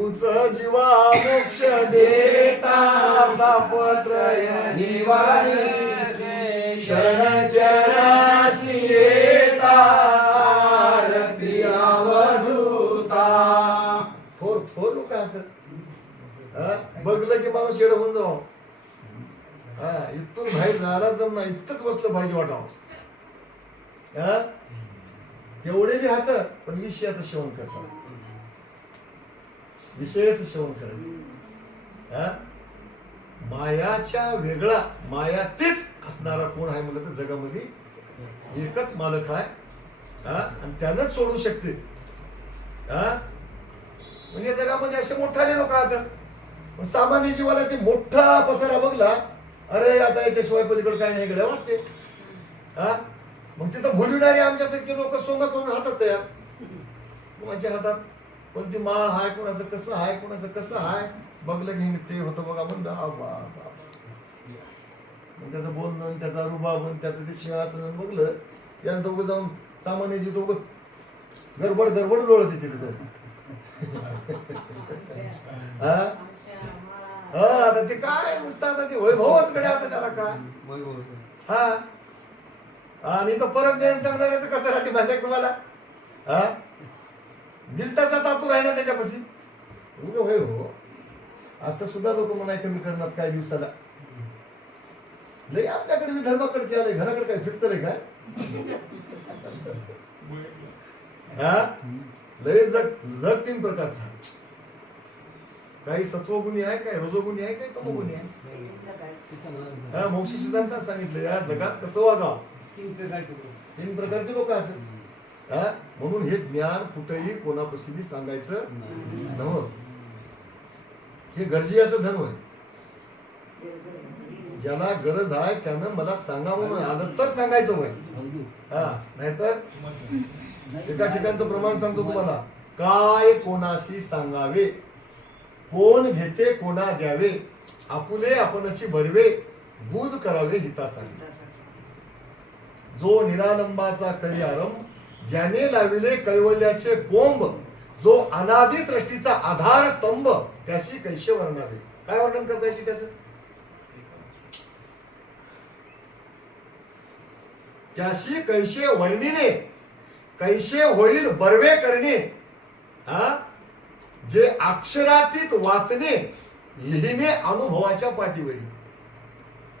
तूच जीवा मोक्ष देता तापत्रय निवारी शरण चरणासी येता रती अवधूता. थोर थोर लोक आहेत, बघलं की माणूस येड होऊन जाऊ. इथून बाहेर जायला जमना, इथंच बसलं पाहिजे वाटावं. एवढे बी हात पण विषयाचं सेवन करतात, विषयाचं सेवन करायचं. मायाच्या वेगळा मायातीत असणारा कोण आहे म्हणलं तर जगामध्ये एकच मालक आहे आणि त्यानंच सोडू शकते. म्हणजे जगामध्ये असे मोठाले लोक राहतात, सामान्य जीवाला ते मोठा पसारा बघला, अरे आता याच्याशिवाय पलीकडे काय नाही इकडे वाटते. मग तिथं भुलविणारे आमच्यासारखे लोक सोंग करून हातात तयार. कोणाच्या हातात कोणती माळ हाय, कोणाचं कसं हाय, कोणाचं कसं हाय बघलं की ते होतं बघा म्हणलं. मग त्याचं बोलणं, त्याचा रुबाब, त्याचं ते सिंहासन बघलं यानंतर उभं जाऊन सामान्य जी तो गडबड गडबड लोळत येते तिथं. आता ते काय नुसतं आता ते वैभवच कडे आता त्याला काय. आणि तो परत द्यायला सांगणार कसं राहते माहिती आहे तुम्हाला. दिलताचा तातू आहे ना त्याच्यापाशी. होय हो, असं सुद्धा लोक म्हणाय कमी करणार काय दिवसाला. लय आपल्याकडे मी धर्माकडचे आले, घराकडे काय फिसतलंय काय. लय जग तीन प्रकारचा, काही सत्वगुणी आहे, काही रजोगुणी आहे, काही तमोगुणी आहे. मोक्ष सिद्धांतात सांगितलं या जगात कसं वागावं. तीन प्रकारचे लोक आहेत. म्हणून हे ज्ञान कुठेही कोणापाशी सांगायचं नव्हतं. हे गरजेचं धन होय. ज्याला गरज आहे त्यानं मला सांगा म्हणून आलं तर सांगायचं होय. नाहीतर एका ठिकाणचं प्रमाण सांगतो तुम्हाला. काय कोणाशी सांगावे, कोण घेते कोणा द्यावे, आपुले आपणची बरवे, बुध करावे हितासाठी. जो निरालंबाचा करी आरंभ, ज्याने लाविले कैवल्याचे कोंब, जो अनादि सृष्टीचा आधार स्तंभ, त्याशी कैसे वर्णावे. काय वर्णन करता येते त्याचं. त्याशी कैसे वर्णिने, कैसे होईल बर्वे करणे. जे अक्षरातीत वाचणे, लिहिणे अनुभवाच्या पाठीवरी.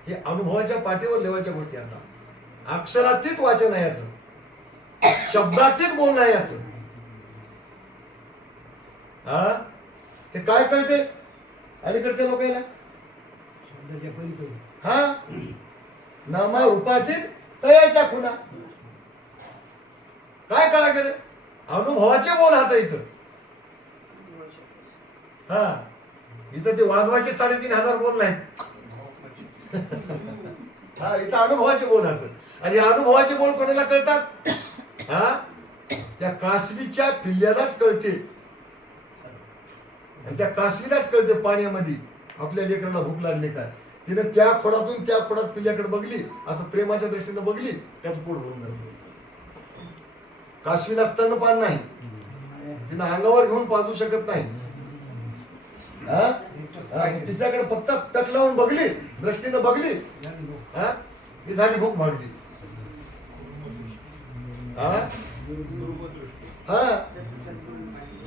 हे अनुभवाच्या पाठीवर लिहायच्या गोष्टी. आता अक्षरातीत वाचन आहे याचं, शब्दातीत बोलणं आहे याचं. हे काय कळते अलीकडच्या लोकांना. नामा रूपातीत तयाच्या खुना. काय कळा गेले अनुभवाचे बोल हात इथं. इथं ते वाजवायचे 3,500 बोल नाहीत. इथं अनुभवाचे बोल हात. आणि अनुभवाचे बोल कोणाला कळतात. त्या कासवीच्या पिल्ल्यालाच कळते. आणि त्या कासवीलाच कळते पाण्यामध्ये आपल्या लेकराला भूक लागली काय. तिने त्या खोडातून त्या खोडात पिल्ल्याकडे बघली, असं प्रेमाच्या दृष्टीने बघली, त्याचं पोट भरून जाते. कासवीला स्तनपान नाही, तिने अंगावर घेऊन पाजू शकत नाही. तिच्याकडे फक्त टक लावून बघली, दृष्टीने बघली, ती झाली भूक भागली.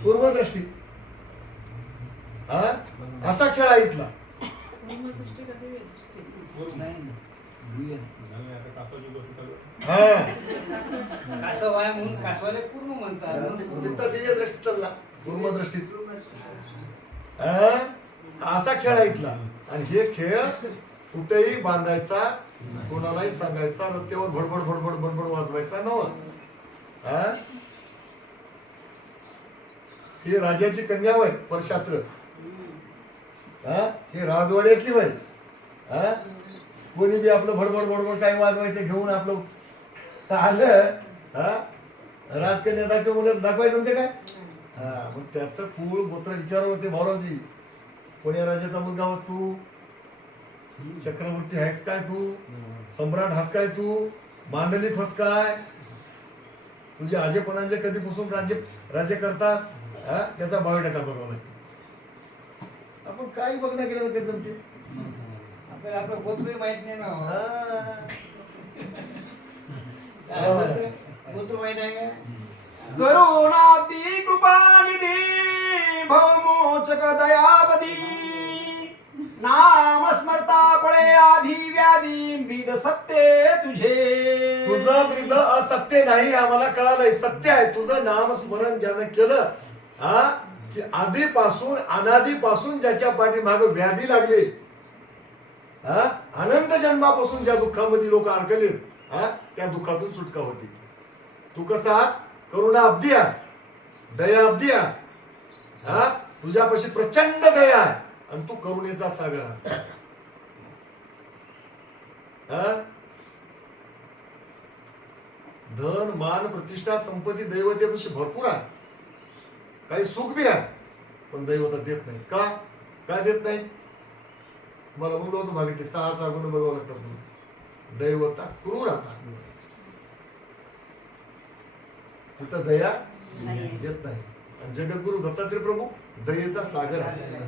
पूर्वदृष्टी. असा खेळ आहे इथला. असा खेळ आहे इथला. आणि हे खेळ कुठेही बांधायचा, कोणालाही सांगायचा, रस्त्यावर भडबड भडबड भडबड वाजवायचा नव्हता. ही राजाची कन्या होय परशास्त्र. हे राजवाड्यातली होय. कोणी बी आपलं भडबड भडबड काय वाजवायचं घेऊन आपलं आलं, राजकन्या दाखव मुलं दाखवायचं ते काय. मग त्याचं कुळ गोत्र विचार होते भाऊरावजी. कोण्या राजाचा मुलगा होस तू, चक्रवर्ती आहेस काय तू, सम्राट हास काय तू, मांडलिक होस काय, तुझे आजेपणांचे कधीपासून राज्य करतात, त्याचा बायोडाटा बघावा लागतो. आपण काही बघणं केलं ते जमते आपल्याला आपलं गोत्र माहित नाही ना. गोत्र माहित आहे का? करुणाब्दी कृपानिधी भवमोचक दयावधी नाम स्मरता पळे आधी व्याधी ब्रीद सत्य तुझे. तुझं ब्रीद असत्य नाही आम्हाला कळालंय, सत्य आहे. तुझं नामस्मरण ज्यानं केलं की आधीपासून अनादीपासून ज्याच्या पाठीमागे व्याधी लागली, अनंत जन्मापासून ज्या दुःखामध्ये लोक अडकलेत, त्या दुःखातून सुटका होती. तू कसास करुणा अब्दी आस, दया अब्दी आस. तुझ्यापाशी प्रचंड दया आहे आणि तू करुणेचा सागर आहेस. धन मान प्रतिष्ठा संपत्ती दैवतेपाशी भरपूर आहे, काही सुख बी आहे, पण दैवता देत नाही. का काय देत नाही? मला म्हणलं होतं मागे ते 6 गुण बघावं लागतात. दैवता क्रूर आता तिथं दया येत नाही. आणि जगद्गुरु दत्तात्रय प्रभू दयेचा सागर आहे,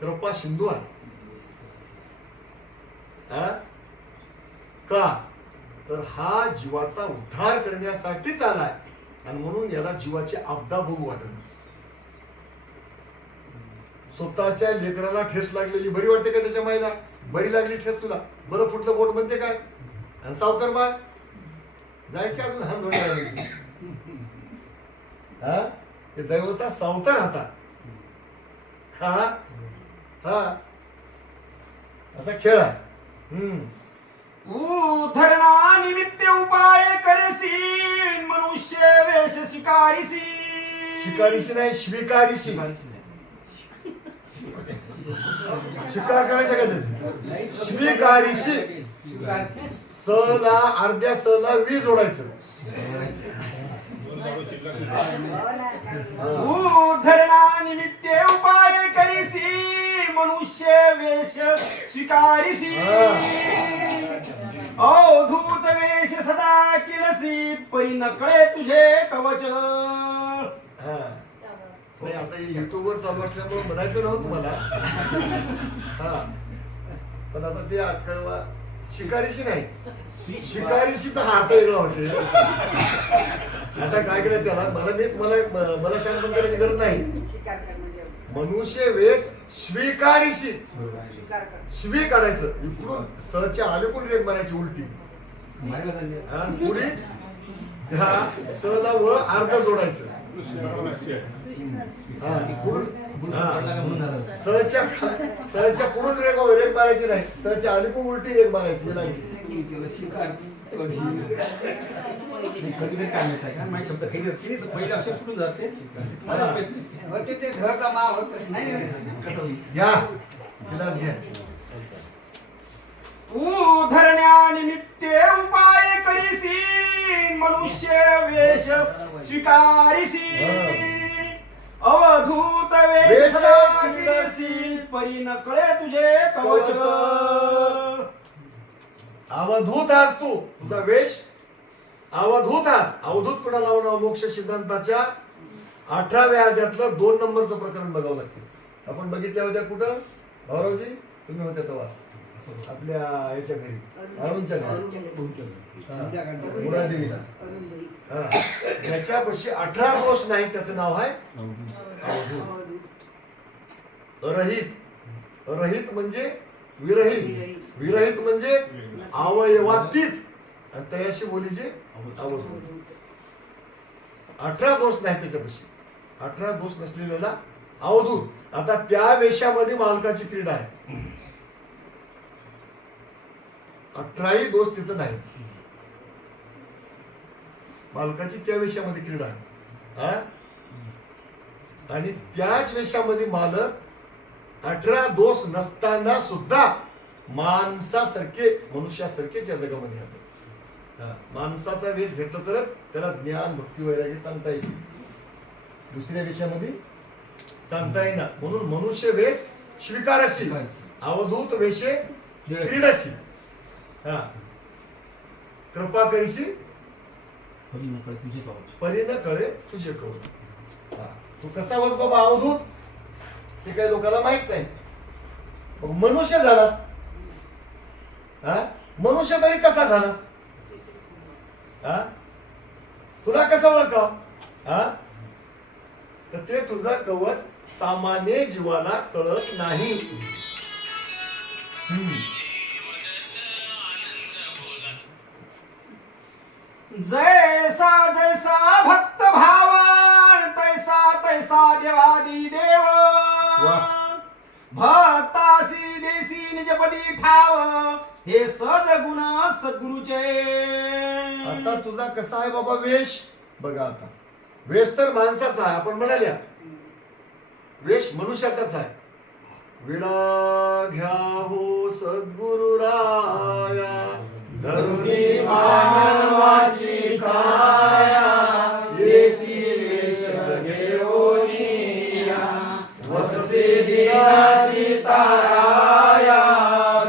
कृपा सिंधू आहे. का तर हा जीवाचा उद्धार करण्यासाठीच आलाय आणि म्हणून याला जीवाची आपदा बघू वाटत. स्वतःच्या लेकराला ठेस लागलेली बरी वाटते का? त्याच्या माईला बरी लागली ठेस, तुला बरं फुटलं बोट म्हणते काय? आणि सावतर बाळ जाय की अजून हात धोंडा ते दैवता सावतर हातात. असा खेळ आहे. उद्धरणा निमित्त उपाय करसी मनुष्य वेश स्वीकारिसी. शिकारीशी नाही, स्वीकारीशी. शिकार करायचा का त्याची? स्वीकारीशी. सला अर्ध्या सला वी जोडायचं. उद्धरणा निमित्त उपाय करीसी मनुष्य वेश स्वीकारिसी. अवधूत वेश सदा किळसी परी न कळे तुझे कवच. नाही आता युट्यूब वर चालू असल्यामुळे म्हणायचं नव्हतं मला. पण आता ते अक्कलवा शिकारीशी नाही, शिकारीशीचा हात वेगळा होते. आता काय करायचं त्याला? मला शांतपण करायची गरज नाही. मनुष्य वेश स्वीकारीशी, स्वी काढायचं इकडून सच्या आलेकून रेग मारायची उलटी आणि पुढे सला व अर्ध जोडायचं. सहच्या पुढून रेग मारायची नाही, सहच्या आलीकून उलटी रेग मारायची नाही. कधी काय माहिती का? माझे शब्द काही पहिल्या अक्षर सुटून जाते. ते घरचा माल होत नाही. घ्या तिलाच घ्या. उद्धरण्या निमित्त उपाय करीसी मनुष्य वेश स्वीकारिसी. अवधूत वेश क्रीडसी परी न कळे तुझे कवच. अवधूत आहेस तू, तुझा वेश अवधूत आहेस. अवधूत कुणाला लावून मोक्ष सिद्धांताच्या 18व्या अध्यायातलं 2 नंबरचं प्रकरण बघावं लागते. आपण बघितल्या होत्या कुठं? भाऊरावजी तुम्ही होत्या तेव्हा आपल्या याच्या घरी, अरुणच्या घरी, मुरादेवीला. ज्याच्यापाशी 18 दोष नाही त्याचं नाव आहे अवधूत. रहित, रहित म्हणजे विरहित, विरहित म्हणजे अवयवातीत आणि त्याशी बोलीचे अवधूत. 18 दोष नाही त्याच्यापाशी, 18 दोष नसलेला अवधूत. आता त्या वेशामध्ये मालकाची क्रीडा आहे. 18ही दोष तिथं नाही, मालकाची त्या वेशामध्ये क्रीडा आहे. आणि त्याच वेशामध्ये मालक 18 दोष नसताना सुद्धा माणसासारखे, मनुष्यासारखेच या जगामध्ये येतात. माणसाचा वेश घेतला तरच त्याला ज्ञान भक्ती वैराग्य सांगता येईल, दुसऱ्या वेशामध्ये सांगता येईना. म्हणून मनुष्य वेश स्वीकारशी, अवधूत वेशे क्रीडशी. कृपा करीशी परी न कळे तुझे कवच. तू कसा बस बाबा अवधूत? ते काही लोकांना माहित नाही. मग मनुष्य झालास, मनुष्य तरी कसा झालास? तुला कसं ओळखाव? तर ते तुझं कवच सामान्य जीवाला कळत नाही. जैसा जैसा भक्त भावान तैसा तैसा देवादी देव. भक्तासी देसी निजपदी ठाव हे सज गुण सद्गुरूचे. आता तुझा कसा आहे बाबा वेश? बघा आता वेश तर माणसाचा आहे, आपण म्हणाल्या वेश मनुष्याचाच आहे. विडा घ्या हो सद्गुरु राया धरुणी मानवाची काया येसी वेश घेऊनिया वससे दिनासी ताराया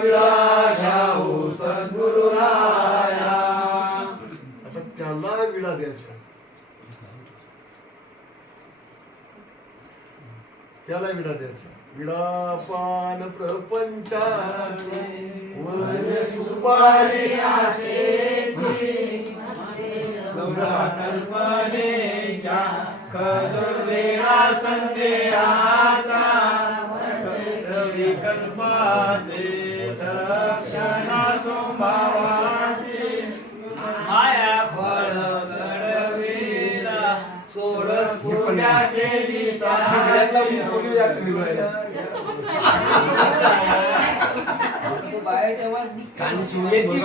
विडा घ्या हो सद्गुरु राया. आता त्याला विडा द्यायचा, त्याला विडा द्यायचा. विडा पान प्रपंचाचे वर सुपारी आसेची गौरा कल्पनेच्या खजूर वेळा संदेहाचा विकल्पाचे दर्शना स्वभावाचे माया फळ सडविला सोडस पुण्या केली कानी सूर्याची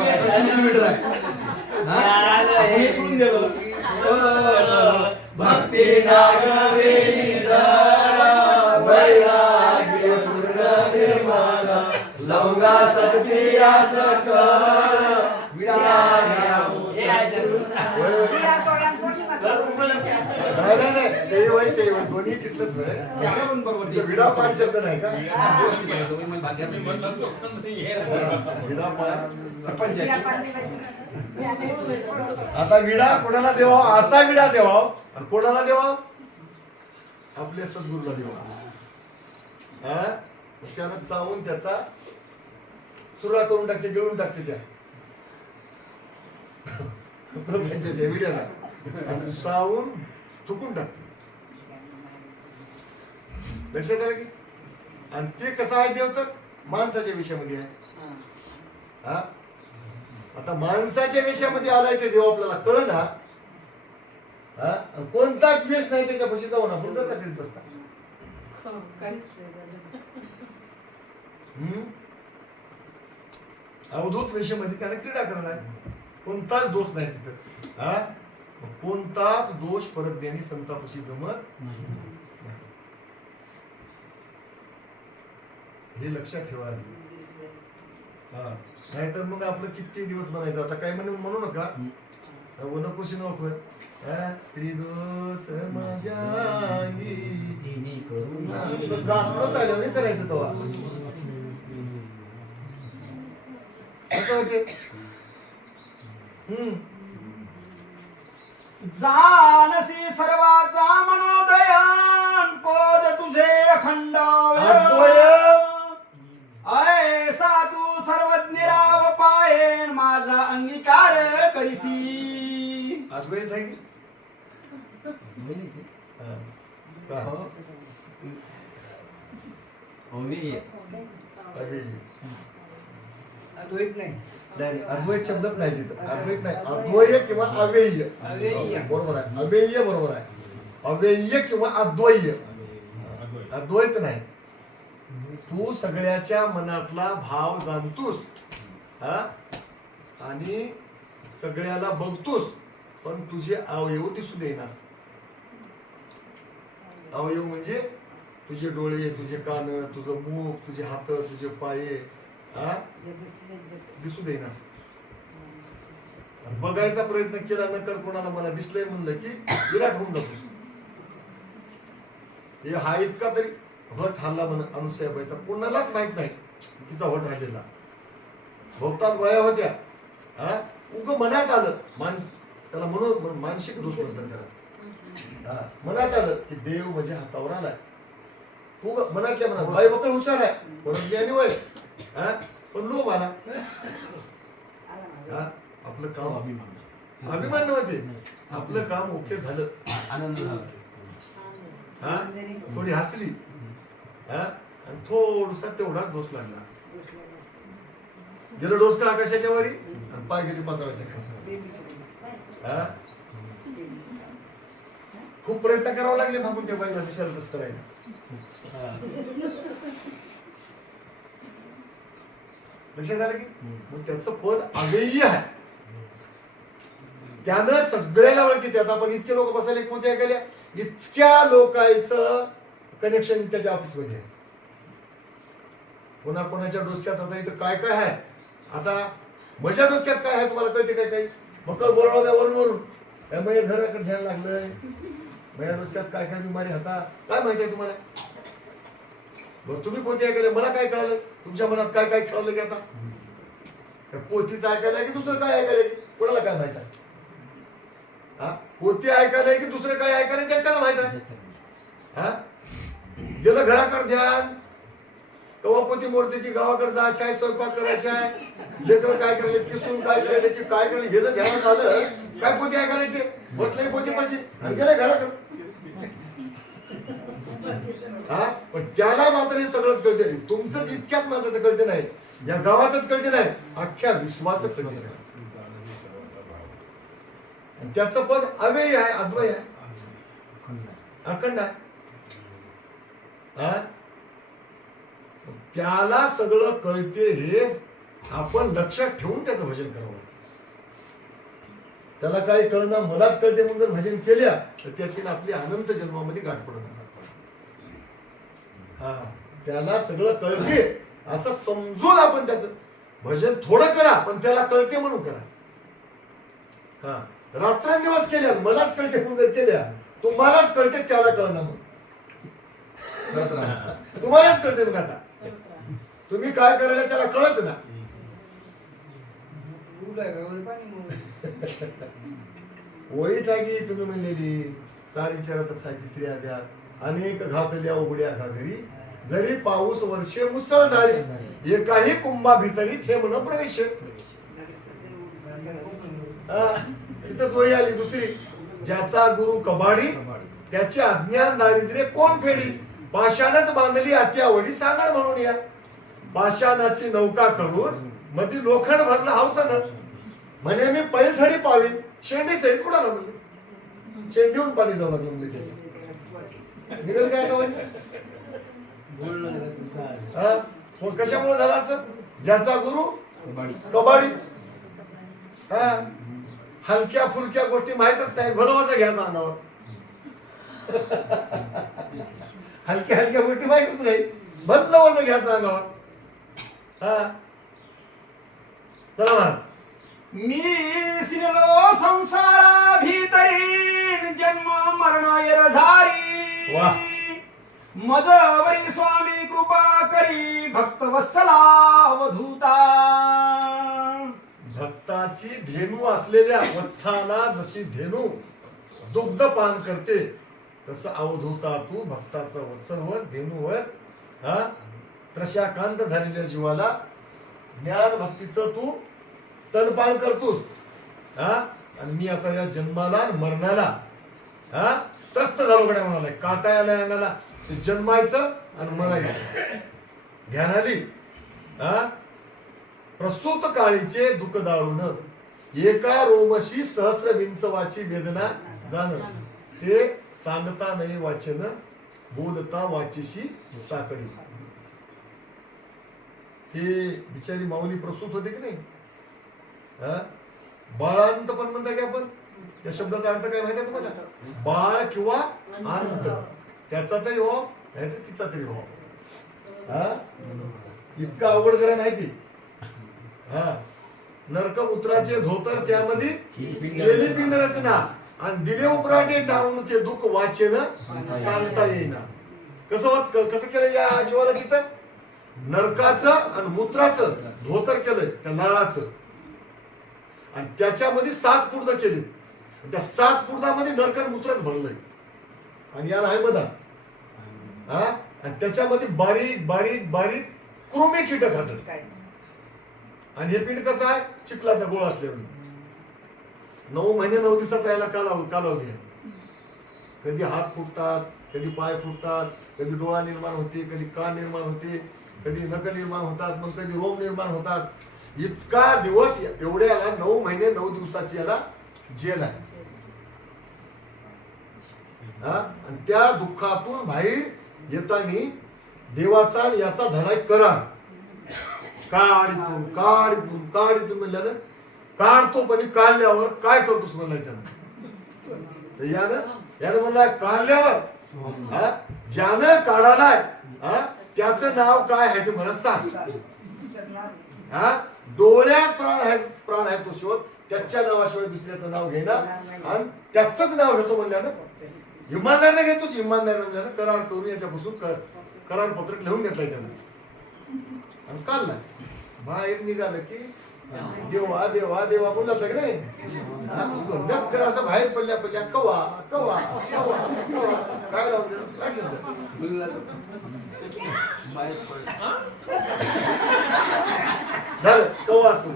सोडून दिलं. भक्ती नागवेली वैराग्य पूर्ण निर्मल लवंगा सक्ती सकळ विडा घ्या हो. नाही ते वय ते दोन्ही तिथलंच आहे. विडा पान शब्द नाही का? विडा पान आता विडा कोणाला देवा? असा विडा देवा. कोणाला देवा? आपल्या सद्गुरूला देवा. त्यानं चावून त्याचा चुरा करून टाकते, गिळून टाकते त्या विड्याला चावून थुकून टाकते. लक्षात आलं की? आणि ते कसं आहे देव? तर माणसाच्या विषयामध्ये आहे. आता माणसाच्या वेशामध्ये आलाय ते देव आपल्याला कळना. कोणताच वेश नाही त्याच्यापाशी जाऊन आपण करीत बसता. अवधूत वेशामध्ये त्याने क्रीडा करणार, कोणताच दोष नाही तिथं. कोणताच दोष परत देणे संतापाशी जमत हे लक्षात ठेवा. नाहीतर मग आपलं किती दिवस बनायचं. आता काय म्हणू नका, नकोशी नको. त्रिदोष माझ्या नाही करायचं तेव्हा असं होते. जानसी सर्वाचा मनोदयन पद तुझे अखंड ऐसा तू सर्वज्ञ राव पायन माझा अंगीकार करीसी. अद्वैत आहे की? अद्वैत नाही, अद्वैत शब्दच नाही तिथं. अद्वैत नाही, अद्वय किंवा अवेय. बरोबर आहे, अवेय बरोबर आहे. अवेय किंवा अद्वैय, अद्वैत नाही. तू सगळ्याच्या मनातला भाव जाणतोस आणि सगळ्याला बघतोस, पण तुझे अवयव दिसू देनास. अवयव म्हणजे तुझे डोळे, तुझे कान, तुझं मुख, तुझे हात, तुझे पाये दिसू देनास. बघायचा प्रयत्न केला नंतर कोणाला मला दिसलंय म्हणलं की विराट होऊन जातोस. हे हा इतका तरी वट हल्ला म्हण अनुसयाबाईचा कोणालाच माहित नाही तिचा वट हल्लेला. भोगतात वया होत्या, उग मनात आलं त्याला म्हणून मानसिक दोष म्हणतात त्याला. मनात आलं की देव म्हणजे हातावर आलाय. मनातल्या मनात बाई बकळ हुशार आहे, परत ज्ञानी होय, हा? पण लोभ आला. हा? आपलं काम अभिमान नव्हते, आपलं काम ओके झालं, आनंद झाला. हा? थोडी हसली, हा? आणि थोडसा तेवढाच डोस लागला. गेलं डोस का आकाशाच्या वरी आणि पाय गेली पाताळाच्या खाली. हा? खूप प्रयत्न करावा लागले मागून त्या बाईला शरदच करायला. लक्षात आलं की मग त्याचं पद अव्ययी आहे. त्यानं सगळ्याला ओळखी. त्यात आपण इतके लोक बसायला एक कोणत्या केल्या, इतक्या लोकांचं कनेक्शन त्याच्या ऑफिस मध्ये आहे. कोणाच्या डोसक्यात आता इथं काय काय आहे. आता माझ्या डोसक्यात काय आहे तुम्हाला कळते काय काही मकळ बोलावल्या वरून त्यामुळे घराकडे ध्यान लागलंय. माझ्या डोसक्यात काय काय बिमारी होता काय माहिती आहे तुम्हाला. बरं तुम्ही कोणते ऐकले, मला काय कळालं तुमच्या मनात काय काय खेळवलं की आता पोथीचं ऐकायला की दुसरं काय ऐकायला की कोणाला काय माहित आहे. हा पोथी ऐकायला की दुसरं काय ऐकायला त्याला माहित आहे. हा गेलं घराकडे ध्यान, कवा पोती मोडते की गावाकडे जायचं आहे, स्वयंपाक करायचा आहे, लेकरं काय करले किसून काय करले की काय करले हे जर ध्यान झालं काय पोती ऐकायला ते बसले पोती पाशी आणि गेले घराकडे. हा पण त्याला मात्र हे सगळंच कळते नाही. तुमचंच इतक्यात माझं तर कळते नाही, या गावाचंच कळते नाही, अख्ख्या विश्वाचं कळते नाही. आणि त्याचं पद अव्यय आहे, अद्वय आहे, अखंड आहे. हा त्याला सगळं कळते हे आपण लक्षात ठेवून त्याचं भजन करावं. त्याला काही कळणार मलाच कळते म्हणून जर भजन केल्या तर त्याची आपली अनंत जन्मामध्ये गाठ पडणार. हा त्याला सगळं कळते असं समजून आपण त्याचं भजन थोडं करा पण त्याला कळते म्हणून करा. हा रात्रंदिवस केल्या मलाच कळते म्हणून जर केल्या तुम्हालाच कळते त्याला कळणार मग तुम्हालाच कळते मग. आता तुम्ही काय करायला त्याला कळच ना. वहीच आहे की तुम्ही म्हणलेली सारी विचारातच आहे तिसऱ्या द्या अनेक घात द्या उघड्या घागरी जरी पाऊस वर्षे मुसळधारी एकाही कुंभा भितरी थे म्हण प्रवेश. इथंच वही आली दुसरी. ज्याचा गुरु कबाडी त्याचे अज्ञान दारिद्र्य कोण फेडी पाषाणच बांधली अत्यावडी सांगण म्हणून या. पाषाणाची नौका करून मध्ये लोखंड भरलं हौसन म्हणे मी पैलथडी पावीन शेंडी सहित कुणाला म्हणले शेंडीहून पाणी जाऊ लागलं म्हणजे त्याच्या निघेल काय का कशामुळे झाला असं. ज्याचा गुरु कबाडी. हा हलक्या फुलक्या गोष्टी माहीतच नाही भरवाचा घ्यायचा अंगावर. हलक्या हलक्या गोष्टी माहीतच नाही भरवाचा घ्यायचा अंगावर. हा चला म्हणा. मी सिनलो संसारा भीतरी जन्म मरण येरझारी वा. मजवरी स्वामी कृपा करी भक्त वत्सला अवधूता. भक्ताची धेनू असलेल्या वत्साला जशी धेनू दुग्ध पान करते तसं अवधूता तू भक्ताचं वत्सल वस धेनू वस. हा त्रशाकांत झालेल्या जीवाला ज्ञान भक्तीचं तू स्तनपान करतोस. हा आणि मी आता या जन्माला मरणाला हा त्रस्त झालो कडे म्हणाला. काटायला अंगाला जन्मायचं आणि मरायचं ध्यान आली. हा प्रसूत काळीचे दुःख दारुण एका रोमशी सहस्र विंचवाची वेदना जाण ते सांगता नाही वाचन बोलता वाचीशी साकडी. हे बिचारी माऊली प्रसूत होते की नाही. बाळांत पण म्हणता की आपण त्या शब्दाचा अर्थ काय माहिती आहे तुम्हाला. बाळ किंवा अंत त्याचा तरी हो नाही तर तिचा तरी हो. हा इतका अवघड करा नाही ती. हा नरकमूत्राचे धोतर त्यामध्ये केली पिंड रचना आणि दिले उपराटे टाळून ते दुःख वाचन सांगता येईना. कसं केलं या जीवाला तिथं नरकाचं आणि मूत्राचं धोतर केलंय त्या नाळाचं आणि त्याच्यामध्ये 7 पुर्द केली. त्या 7 पुर्दामध्ये नरक मूत्रच भरलंय आणि याला आहे मधा. हा आणि त्याच्यामध्ये बारीक बारीक बारीक कृमी कीटक खातात. आणि हे पीठ कसं आहे, चिखलाचा गोळा असल्यावर 9 महिने 9 दिवसाचा याला कालावधी आहे. कधी हात फुटतात, कधी पाय फुटतात, कधी डोळा निर्माण होते, कधी कान निर्माण होते, कधी नख निर्माण होतात, मग कधी रोम निर्माण होतात. इतका दिवस एवढ्याला 9 महिने 9 दिवसाची याला जेल आहे. आणि त्या दुःखातून बाहेर येताना देवाचा याचा झालाय करार. काढीतून म्हणल्यानं काढतो, पण काढल्यावर काय करतोस म्हणलाय त्यानं. यानं म्हणलाय काढल्यावर ज्यानं काढालाय त्याचं नाव काय आहे ते मला सांग. डोळ्यात प्राण आहे तो शोध, त्याच्या नावाशिवाय दुसऱ्याचं नाव घेणार आणि त्याच नाव घेतो म्हणल्यानं इमानदारीने घेतोच. इमानदारीने म्हणल्यानं करार करून याच्यापासून करारपत्रक लिहून घेतलाय त्यानं आणि काढलाय. बाहेर निघालं की देवा देवा देवा बोलला तर नाही नक्कर असं बाहेर पडल्या कवा कवा कवा कवा काय लावून झालं कवा असतो.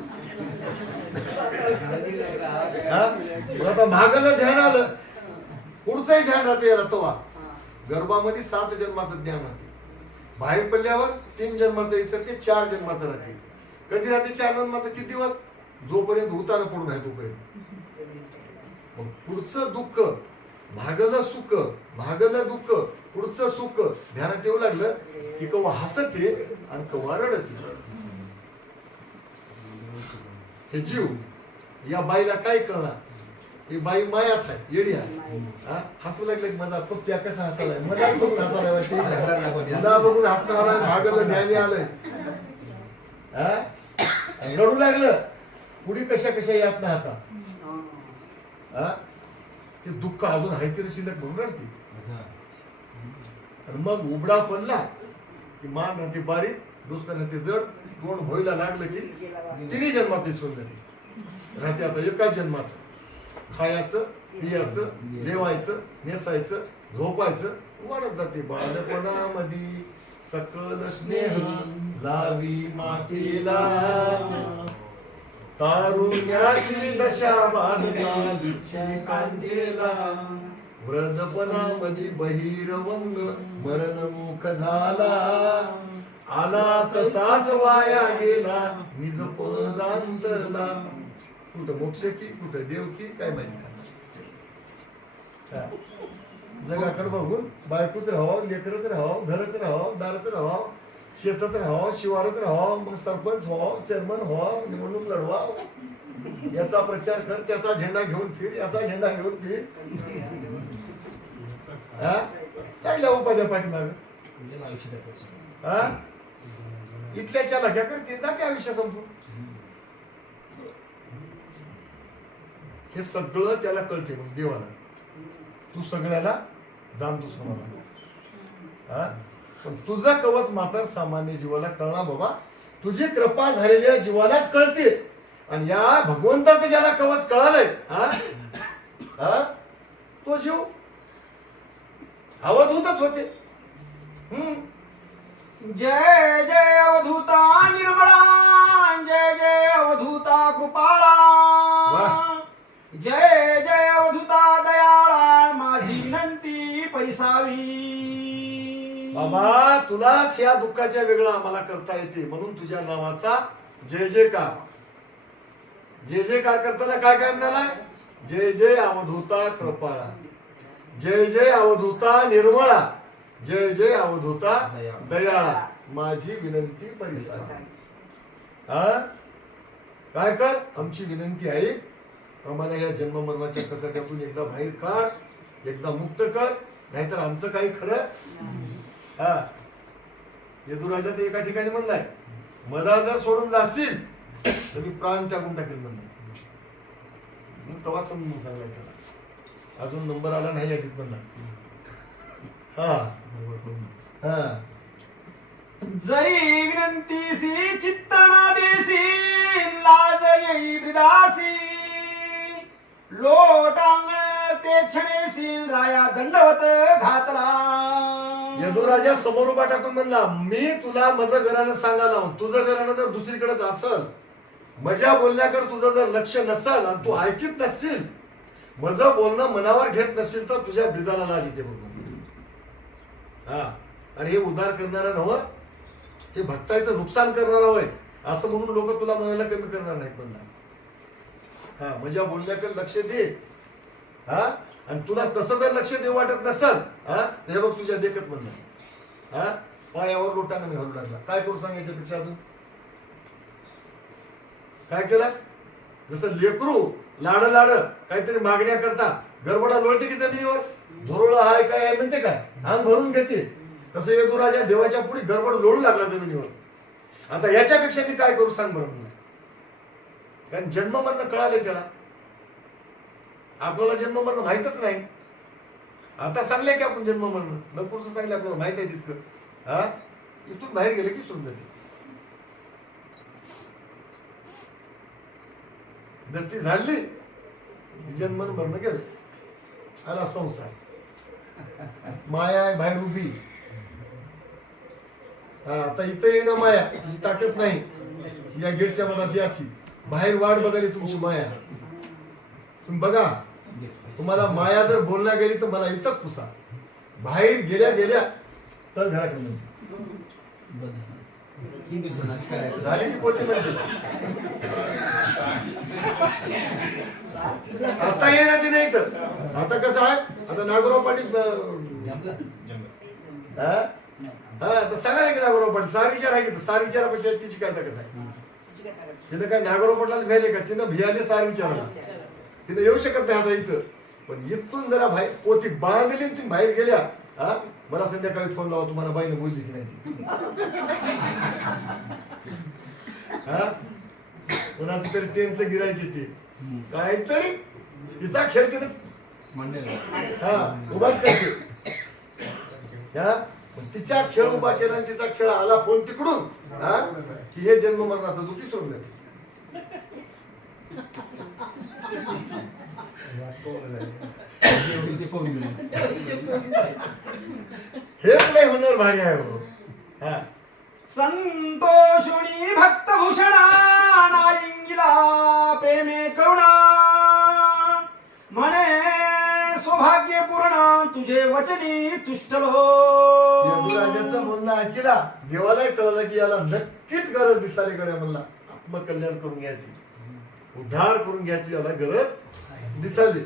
आता मागलं ध्यान आलं, पुढचंही ध्यान राहते याला. तवा गर्भामध्ये 7 जन्माचं ध्यान राहते, बाहेर पडल्यावर 3 जन्माचं इसर ते 4 जन्माचं राहते. कधी राहते 4 जन्माचं? किती दिवस? जोपर्यंत उतारा पडून आहे तोपर्यंत. मग पुढचं दुःख भागलं सुख, भागलं दुःख, पुढचं सुख ध्यानात येऊ लागलं की कवा हसते आणि कवा रडते. हे जीव या बाईला काय कळणार? ही बाई मायात आहे, येडी आहे. हसू लागले माझा पप्प्या कसा हसालाय, मला बघून हसायला वाटते, मला बघून हसणारा भागलं ध्यानी आलंय. रडू लागलं, पुढे कशा कशा यात नाही आता. ते दुःख अजून हायतरी शिल्लक म्हणून रडते. मग उबडा पडला की मान राहते बारीक, डोसकं राहते जड, तोंड भोईला लागलं की 3 जन्माचं सोन जाते राहते. आता एकाच जन्माचं खायचं, पियाचं, जेवायचं, नेसायचं, झोपायचं वाढत जाते. बालपणामध्ये सकल स्नेह लावी मातेला, तारुण्याची दशा बांधला विच्छे कांदेला. वृद्धपणामध्ये बहिरवंग मरणमुख झाला, आला तसाच वाया गेला निज पदांतरला. कुठं मोक्ष की कुठं देव की काय माहिती. जगाकडे बघून बायकोच राहावं, लेकरच राहावं, घरच राहावं, दारच राहावं, शेतात राहावं, शिवारच राहावं, मग सरपंच व्हावं, चेअरमन व्हावं, निवडणूक लढवाव, याचा प्रचार कर, त्याचा झेंडा घेऊन फिर, याचा झेंडा घेऊन फिर. टाकल्या उपाध्या पाठीमाग इथल्या चाला घ्या करते जाते आयुष्य संपून. हे सगळं त्याला कळते मग देवाला. तू सगळ्याला जाणतोस म्हणाला. पण तुझं कवच मात्र सामान्य जीवाला कळणार बाबा. तुझी कृपा झालेल्या जीवालाच कळते. आणि या भगवंताचं ज्याला कवच कळालंय तो जीव अवधूतच होते. जय जय अवधूता निर्मळा, जय जय अवधूता कृपाळा, जय जय अवधूता दयाळा, माझी विनंती परिसावी. बाबा तुलाच या दुःखाच्या वेगळा आम्हाला करता येते, म्हणून तुझ्या नावाचा जय जयकार. जय जयकार करताना काय काय म्हणाला? जय जय अवधूता कृपाळा, जय जय अवधूता निर्मळा, जय जय अवधूता दयाळा, माझी विनंती परिसावी. काय कर, आमची विनंती आहे, आम्हाला या जन्म मरणाच्या कचाट्यातून एकदा बाहेर काढ, एकदा मुक्त कर, नाहीतर आमचं काही खरं. यदुराजा ते एका ठिकाणी म्हणलाय, मला जर सोडून जाशील तर मी प्राण त्यागून टाकेल म्हणलाय. तेव्हा समजून सांगलाय त्याला. अजून नंबर आला नाही यादीत म्हणला. जरी विनंतीसी चित्तना देसी, लाज येई ब्रिदासी, लोटांगण ते क्षणेसी राया दंडवत घातला. यदुराजा समोर उभा टाकून म्हणला, मी तुला माझं घरानं सांगायला तुझं घरानं जर दुसरीकडेच असल, माझ्या बोलण्याकडे तुझं जर लक्ष नसल आणि तू ऐकत नसशील, माझं बोलणं मनावर घेत नसशील तर तुझ्या ब्रिदाला लाज येते बरोबर. हा, आणि हे उद्धार करणारा नव्ह, हे भक्ताचं नुकसान करणारा होय असं म्हणून लोक तुला म्हणायला कमी करणार नाहीत म्हणला. हा, माझ्या बोलण्याकडे लक्ष दे. हा, आणि तुला तसं जर लक्ष देऊ वाटत नसल, हा, तर हे बघ तुझ्या देखत म्हणलं. हा, पायावर लोटांगण घालू लागला. काय करू सांग याच्यापेक्षा अजून? काय केलं? जसं लेकरू लाड काहीतरी मागण्या करता गडबडा लोळते की जमिनीवर, धुरळा हाय काय आहे म्हणते काय, अंग भरून घेते, तसं यदुराजा देवाच्या पुढे गडबड लोळू लागला जमिनीवर. आता याच्यापेक्षा मी काय करू सांग बरं म्हणलं. कारण जन्म मरण कळाले त्याला, आपल्याला जन्म मरण माहितच नाही. आता सांगले की आपण जन्म मरण नपुरचं सांगले आपल्याला माहित आहे तितकं. हा, इथून बाहेर गेले की सोडून जाते. दस्ती झाली जन्म मरण गेलं, आला संसार. माया आहे बाहेर उभी. आता इथं ये ना माया, तिची ताकद नाही या गेटच्या मनात याची. बाहेर वाट बघाली तुमची माया. तुम्ही बघा, तुम्हाला माया जर बोलण्या गेली तर मला इथंच पुसा. बाहेर गेल्या गेल्या चल घराकडे झाली ती पोती म्हणते. आता येणार ती नाही तर. आता कसं आहे, आता नागोराव पाटील आता सांगा की नागोराव पाटील सार विचार आहे की सार विचारापेक्षा तिची काय ताकद आहे. तिनं काय नागोराव पाटलाला भ्यायले का? तिनं भियाले सार विचाराला. तिनं येऊ शकत नाही आता इथं. पण इथून जरा बाहेर पोती बांधली तुम्ही बाहेर गेल्या, हा, मला संध्याकाळी फोन लावा तुम्हाला बाईने बोलली की नाही. हा, कोणाचं तरी ट्रेनचं गिरायक येते काहीतरी तिचा खेळ तिने उभाच करते. तिच्या खेळ उभा केला आणि तिचा खेळ आला फोन तिकडून, हा, की हे जन्म मरणाचं दुखी सोडून जाते. हे तुला होणार भारी आहे हो. हा, संतोषुणी भक्तभूषणा नालिंगिला प्रेमे करुणा म्हणे सौभाग्यपूर्ण तुझे वचनी तुष्टलो. यदुराजाचं म्हणणं ऐकला, देवालाही कळलं की याला नक्कीच गरज दिसाली कडे म्हणला आत्मकल्याण करून घ्यायची, उद्धार करून घ्यायची याला गरज दिसाली.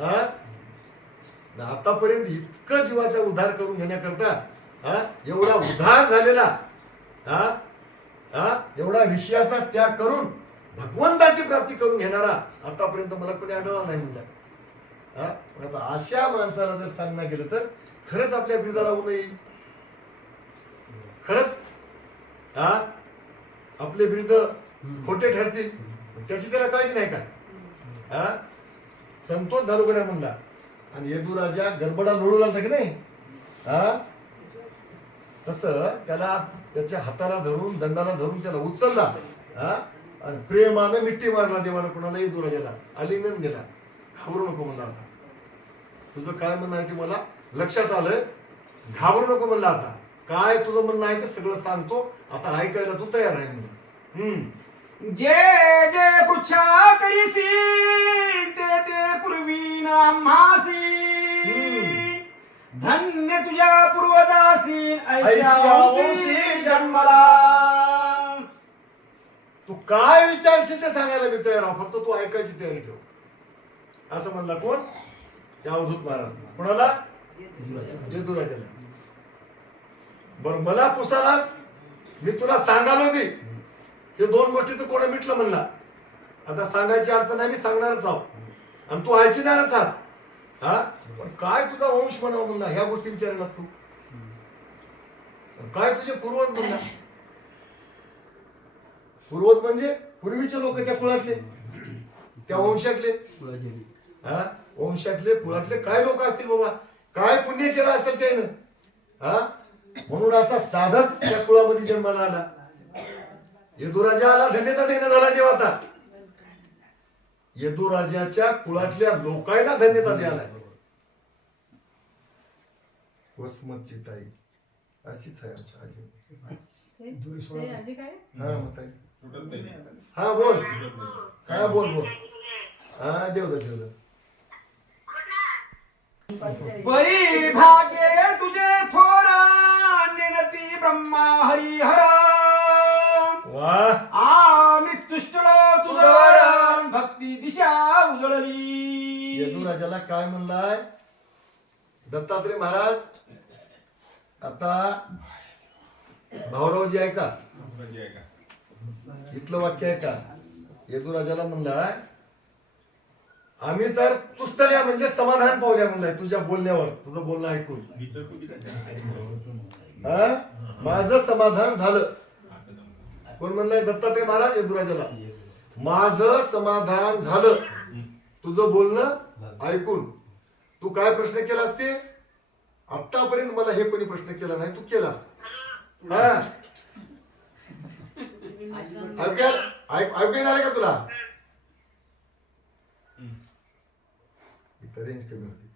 हा, आतापर्यंत इतकं जीवाचा उद्धार करून घेण्याकरता, हा, एवढा उद्धार झालेला, हा, हा, एवढा विषयाचा त्याग करून भगवंताची प्राप्ती करून घेणारा आतापर्यंत मला कोणी आढळला नाही म्हणला. हा, आता अशा माणसाला जर सांगणं गेलं तर खरंच आपल्या बिरुदाला ऊन येईल. खरंच हा, आपले बिरुद खोटे ठरतील त्याची त्याला काळजी नाही का? हा, संतोष झालो का नाही म्हणला. आणि यदुराजा गडबडा लोळू लागला की नाही, हा, तसं त्याला त्याच्या हाताला धरून दंडाला धरून त्याला उचलला, हा, आणि प्रेमानं मिठी मारला देवाला. कोणाला? यदुराजाला आलिंगन गेला. घाबरू नको म्हणला. आता तुझं काय म्हणणं आहे ते मला लक्षात आलं, घाबरू नको म्हणला. आता काय तुझं म्हणणं आहे ते सगळं सांगतो, आता ऐकायला तू तयार आहे म्हणून. जे जे पृच्छा करीसी ते ते पूर्वी आम्हासी धन्य तुझ्या पूर्वदासी ऐशी जन्मला. तू काय विचारशील ते सांगायला मी तयार आहो, फक्त तू ऐकायची तयारी ठेव. असं म्हणला कोण? त्या अवधूत महाराज. कोणाला? यदुराजाला. बरं, मला पुसालास, मी तुला सांगालो बी हे दोन गोष्टीचं कोण मिटलं म्हणला. आता सांगायची अडचण नाही, मी सांगणारच आहो आणि तू ऐकणारच आहेस. हा, पण काय तुझा वंश म्हणावं म्हणला, ह्या गोष्टी विचारायलास तू. काय तुझे पूर्वज म्हणला. पूर्वज म्हणजे पूर्वीचे लोक, त्या कुळातले, त्या वंशातले, हा, वंशातले कुळातले काय लोक असतील बाबा. काय पुण्य केलं असेल त्यानं, हा, म्हणून असा साधक त्या कुळामध्ये जन्माला आला. यदुराजा आला, धन्यता देणं झाला देव. आता यदुराजाच्या कुळातल्या लोकांना धन्यता द्यायला. वसमतची ताई अशीच आहे आमच्या आजी. आजी काय हा मग ताई. हा बोल. हा बोल बोल. हा देव देव. परी भाग्ये तुझे थोरा नेनती ब्रह्मा हरिहर. वा आम्ही तुष्टलो तुझवर भक्ती दिशा उजळली. यदुराजाला काय म्हणलाय दत्तात्रय महाराज? आता भाऊरावजी आहे का? इथलं वाक्य आहे का? यदुराजाला म्हणलाय आम्ही तर तुष्टल्या म्हणजे समाधान पावल्या म्हणलाय तुझ्या बोलण्यावर, तुझं बोलणं ऐकून. हा माझं समाधान झालं. कोण म्हणलंय? दत्तात्रय महाराज यदुराजाला. माझं समाधान झालं तुझं बोलणं ऐकून. तू काय प्रश्न केलास ते आतापर्यंत मला हे कोणी प्रश्न केला नाही, तू केलास. हा ऐकू येणार का तुला? रेंज कमी होती.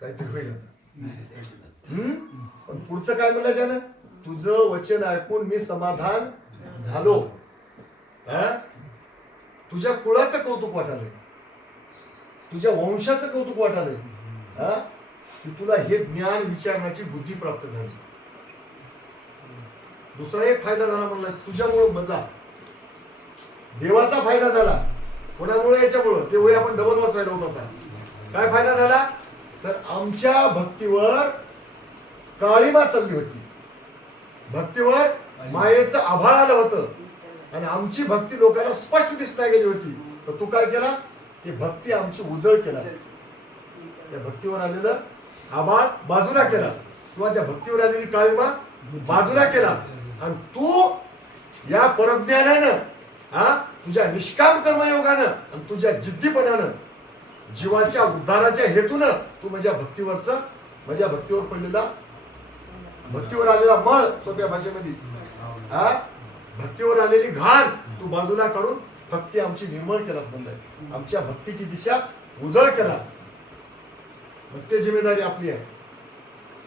काहीतरी होईल आता. पण पुढचं काय म्हणलं त्यानं? तुझं वचन ऐकून मी समाधान झालो. तुझ्या कुळाचं कौतुक वाटालंय, तुझ्या वंशाचं कौतुक वाटालंय की तुला हे ज्ञान विचारण्याची बुद्धी प्राप्त झाली. दुसरा एक फायदा झाला म्हणला तुझ्यामुळं मजा. देवाचा फायदा झाला. कोणामुळे? याच्यामुळं. ते वय आपण डबल वाचवायला होत होता. काय फायदा झाला? तर आमच्या भक्तीवर काळीमा चालली होती. भक्तीवर मायेचं आभाळ आलं होतं आणि आमची भक्ती लोकांना स्पष्ट दिसता गेली होती. तर तू काय केलास? ती भक्ती आमची उजळ केलास. त्या भक्तीवर आलेलं आभाळ बाजूला केलास किंवा त्या भक्तीवर आलेली काळीमा बाजूला केलास. आणि तू या परज्ञानानं तुझ्या निष्काम कर्मयोगानं आणि तुझ्या जिद्दीपणानं जीवाच्या उद्धाराच्या हेतूनं तू माझ्या भक्तीवर पडलेला भक्तीवर आलेला मळ, सोप्या भाषेमध्ये भक्तीवर आलेली घाण तू बाजूला काढून भक्ती आमची निर्मळ केलास म्हणलंय. आमच्या भक्तीची दिशा उजळ केलास. मग ते जिम्मेदारी आपली आहे.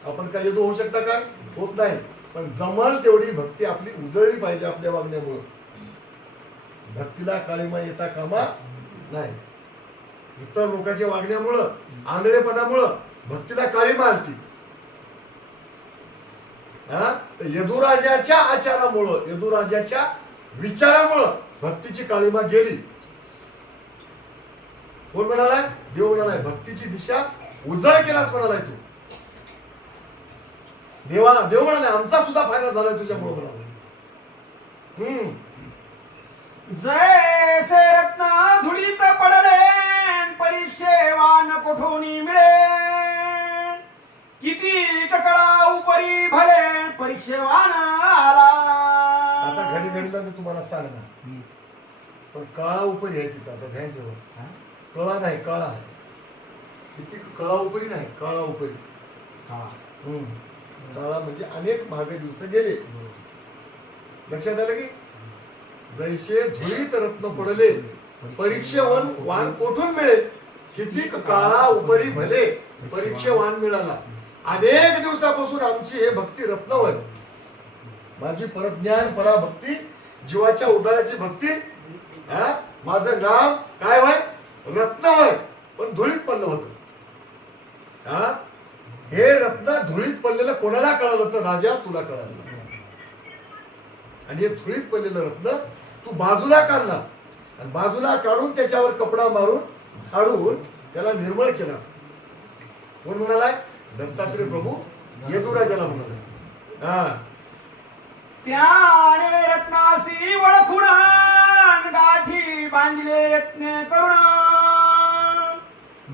आपण काय यदू होऊ शकता काय? होत नाही. पण जमल तेवढी भक्ती आपली उजळली पाहिजे आपल्या वागण्यामुळं. भक्तीला काळीमा येता कामा नाही. इतर लोकांच्या वागण्यामुळं आंधळेपणामुळं भक्तीला काळीमा आलती. यदुराजाच्या आचारामुळं, यदुराजाच्या विचारामुळं भक्तीची काळीमा गेली. कोण म्हणालाय? देव म्हणालाय भक्तीची दिशा उजळ केलास म्हणालाय तू. देव म्हणालाय आमचा सुद्धा फायदा झालाय तुझ्यामुळे म्हणालाय. जैसे रत्न धुळीत पडले परीक्षेवान कोठोनी मिळे. किती कळा उपरी भले परीक्षेवान आला. आता घडी घडीला मी तुम्हाला सांगणार, पण कळा उपरी आहे तिथं. आता ध्यान ठेवा, कळा नाही कळा आहे. किती कळा उपरी नाही, कळा उपरी. काळा म्हणजे अनेक मागे दिवस गेले. लक्षात आलं की? जैसे धुळीत रत्न पडले परीक्षेवान वाण कोठून मिळेल. किती काळा उपरी भले परीक्षेवान मिळाला. अनेक दिवसापासून आमची हे भक्ती रत्न होय. माझी परज्ञान पराभक्ती, जीवाच्या उद्धाराची भक्ती, माझं नाम काय होय? रत्न होय. पण धुळीत पडलं होतं. हे रत्न धुळीत पडलेलं कोणाला कळालं? तर राजा तुला कळालं. आणि हे धुळीत पडलेलं रत्न तू बाजूला काढलास आणि बाजूला काढून त्याच्यावर कपडा मारून झाडून त्याला निर्मळ केलास. कोण म्हणालाय? दत्तात्रय प्रभू यदुराजाला म्हणालाय. त्याने रत्नासी वळखुण गाठी बांधले यत्न करुण.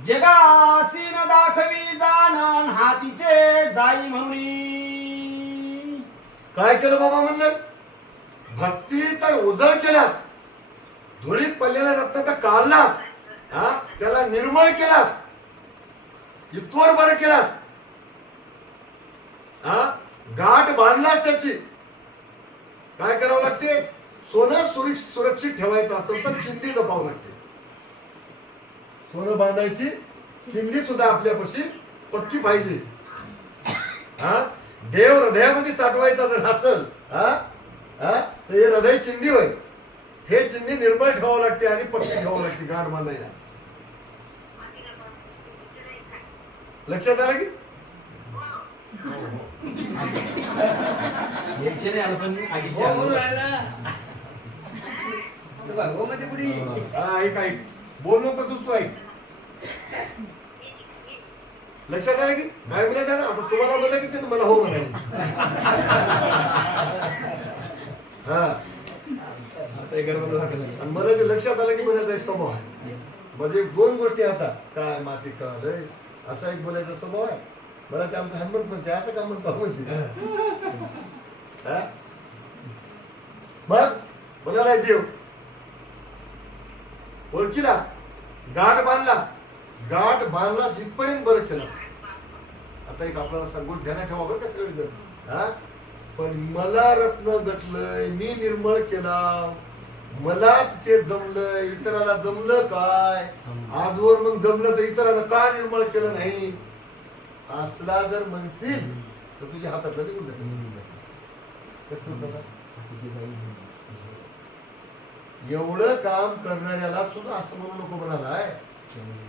जगासी न दाखवी जाणन हातीचे जाई म्हणून. काय केलं बाबा म्हणलं? भक्ती तर उजळ केलास, धुळीत पडलेलं रत्न तर काढलास, त्याला निर्मळ केलास, इतवर बरं केलास, गाठ बांधलास त्याची. काय करावं लागते? सोनं सुरक्षित ठेवायचं असेल तर चिंधी जपावं लागते. सोनं बांधायची चिंधी सुद्धा आपल्यापाशी पक्की पाहिजे. हा, देव हृदयामध्ये साठवायचा जर असेल तर हे हृदय चिंधी होय. हे चिंधी निर्मळ ठेवावं लागते आणि पक्की ठेवावं लागते गाठ बांधायला. लक्षात आलं की? यायचे नाही आलं पण आधीचे हो म्हणून आलं. राहिला. तो बघ, हो मध्ये पुढे. ऐक बोल नको तू ऐक. लक्षात आलं की काय बोलायचं ना? आता तुम्हाला बोला की ते मला हो म्हणाले. हा, आता एक गडबड झालं. आणि मला ते लक्षात आलं की म्हणायचा एक स्वभाव आहे. म्हणजे दोन गोष्टी आता काय माती कळालंय असा एक बोलायचा स्वभाव आहे. मला ते आमचं हनुमंत म्हणते असं का म्हणतो म्हणजे मग म्हणाला देव ओळखीलास, गाठ बांधलास इथपर्यंत बरं केलास. आता एक आपल्याला सांगून ध्यानात ठेवा बरं का सगळेजण. हा, पण मला रत्न गटलंय, मी निर्मळ केला, मलाच ते जमलंय, इतराला जमलं काय? आजवर मग जमलं तर इतराला का निर्मळ केलं नाही? असला जर म्हणशील तर तुझ्या हातातलं निघून जातं. कसं करा? एवढं काम करणाऱ्याला सुद्धा असं म्हणू नको म्हणालाय.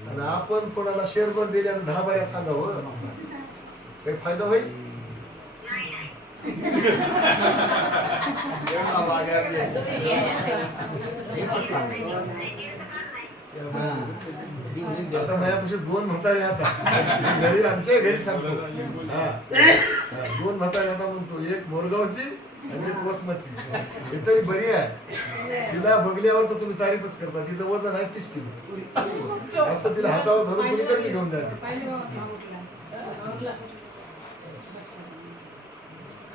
आणि आपण कोणाला शेअरवर दिल्यानं 10 बाया सांगावं काही फायदा होईल? आता माझ्यापाशी 2 म्हातारे आता घरी आमच्या घरी सांगतो. 2 म्हातारे आता म्हणतो, एक मोरगावची आणि एक वसमतची. ही तरी बरी आहे, तिला बघल्यावर तर तुम्ही तारीफच करता. तिचं वजन आहे 30 किलो. असं तिला हातावर धरून कुणीकडे घेऊन जाते.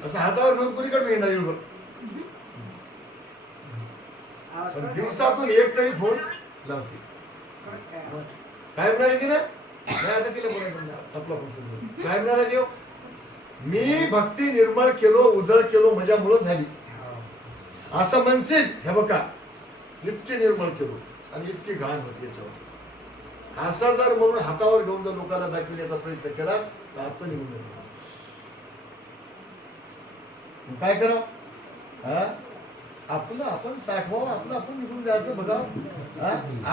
असं हातावर घेऊन कुणीकडे मिळणार येईल. पण दिवसातून एक तरी फोन लावते. काय म्हणाले की नाही? आता तिला बोलायचं आपला पण काय म्हणाला देव? मी भक्ती निर्मळ केलो, उजळ केलो, माझ्यामुळं झाली असं म्हणशील. हे बघा, इतकी निर्मळ केलो आणि इतकी घाण होती याच्यावर, असा जर म्हणून हातावर घेऊन जर लोकांना दाखवण्याचा प्रयत्न केलास तर आजचं निघून जातो. काय करा? आपलं आपण साठवावं, आपलं आपण निघून जायचं. बघा,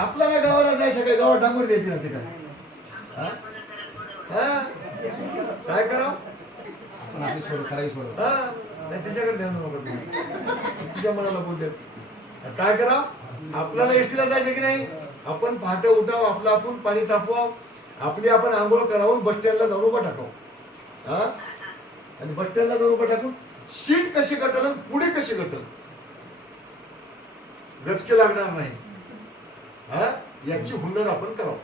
आपल्याला गावाला जायचं काय? गावात डांबूर द्यायची राहते काय? काय करावं? त्याच्याकडे ध्यान नको, तिच्या मनाला बोलले. काय करावं? आपल्याला एसटीला जायचं की नाही? आपण पहाटे उठावं, आपलं आपण पाणी तापवावं, आपली आपण आंघोळ करावं, बस स्टँडला जाऊन उभं टाकावं. आणि बस स्टँडला जाऊन उभं टाकून सीट कशी कटल आणि पुढे कशी कटल गचके लागणार नाही याची हुनर आपण करावं.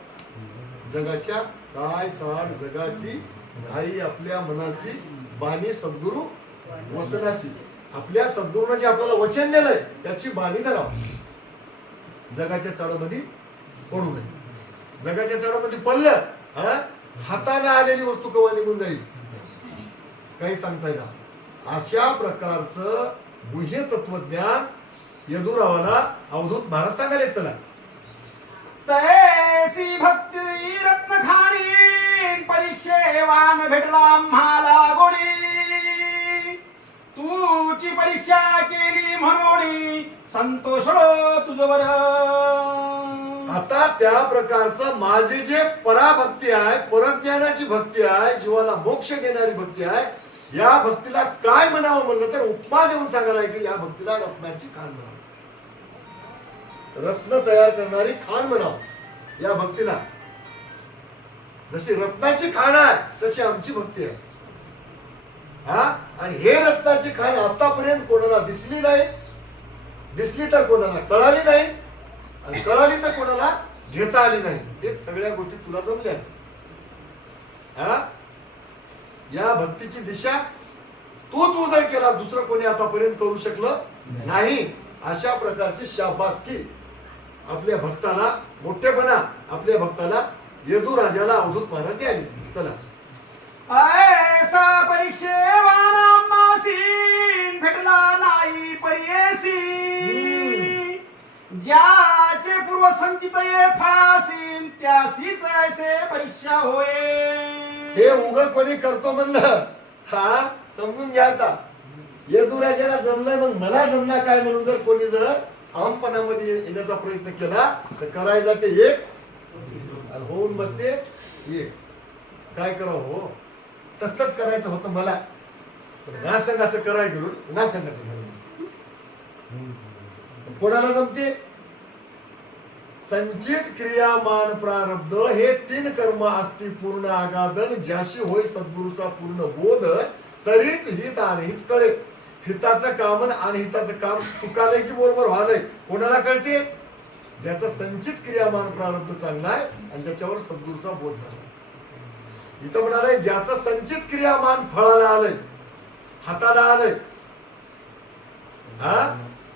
जगाच्या काय चाड जगाची घाई आपल्या मनाची, बाणी सद्गुरु वचनाची. आपल्या सद्गुरूने जे आपल्याला वचन दिलंय त्याची बाणी धरावं. जगाच्या चाडामध्ये पडू नये. जगाच्या चाडामध्ये पडलं हाताने आलेली वस्तू केव्हा निघून जाईल काही सांगता येईल. अशा प्रकारचं गुह्य तत्वज्ञान यदुरावाला अवधूत महाराज सांगायला. चला, तैसी भक्ती रत्नखानी परीक्षेवान भेटला आम्हाला गोडी. तुझी परीक्षा केली म्हणून संतोषलो तुझवर. आता त्या प्रकारचं माझी जे पराभक्ती आहे, परज्ञानाची भक्ती आहे, जीवाला मोक्ष देणारी भक्ती आहे, या भक्तीला काय म्हणावं म्हणलं तर उपमा देऊन सांगायला की या भक्तीला रत्नाची खाण म्हणावं. रत्न तयार करणारी खाण म्हणावं या भक्तीला. जशी रत्नाची खाण आहे तशी आमची भक्ती आहे. आणि हे रत्नाची खाण आतापर्यंत कोणाला दिसली नाही, दिसली तर कोणाला कळाली नाही, आणि कळाली तर कोणाला घेता आली नाही. हे सगळ्या गोष्टी तुला जमल्या. या भक्तीची दिशा तूच उजळ केला, दुसरं कोणी आतापर्यंत करू शकलं नाही. अशा प्रकारची शाबासकी आपल्या भक्ताला, मोठेपणा आपल्या भक्ताला यदुराजाला अवधूत महाराज द्याली. चला, ऐसा परीक्षेवान आम्हासी भेटला नाही ज्याचे पूर्व संचित ये फळासीन त्यासीच ऐसे परीक्षा होय. हे उघड कोणी करतो म्हणलं हा समजून घ्या आता. यदुराजाला जमलंय मग मला जमणार काय म्हणून जर कोणी जर अहमपणामध्ये येण्याचा प्रयत्न केला तर करायचा ते एक आणि होऊन बसते एक. काय करावं हो तसंच करायचं होतं मला पण ना संघ असं कराय घेऊन ना संघ असं झालं. कोणाला जमते संचित क्रियामान प्रारब्ध हे 3 कर्म असती पूर्ण आगादन ज्याशी होय सद्गुरूचा पूर्ण बोध तरीच हित आणि हित कळे. हिताचं काम आणि अनहिताचं काम चुकालंय की बरोबर व्हालंय कोणाला कळते ज्याचा संचित क्रियामान प्रारब्ध चांगला आहे आणि त्याच्यावर सद्गुरूचा बोध झाला. इथं म्हणालंय ज्याचं संचित क्रियामान फळाला आलंय हाताला आलंय हा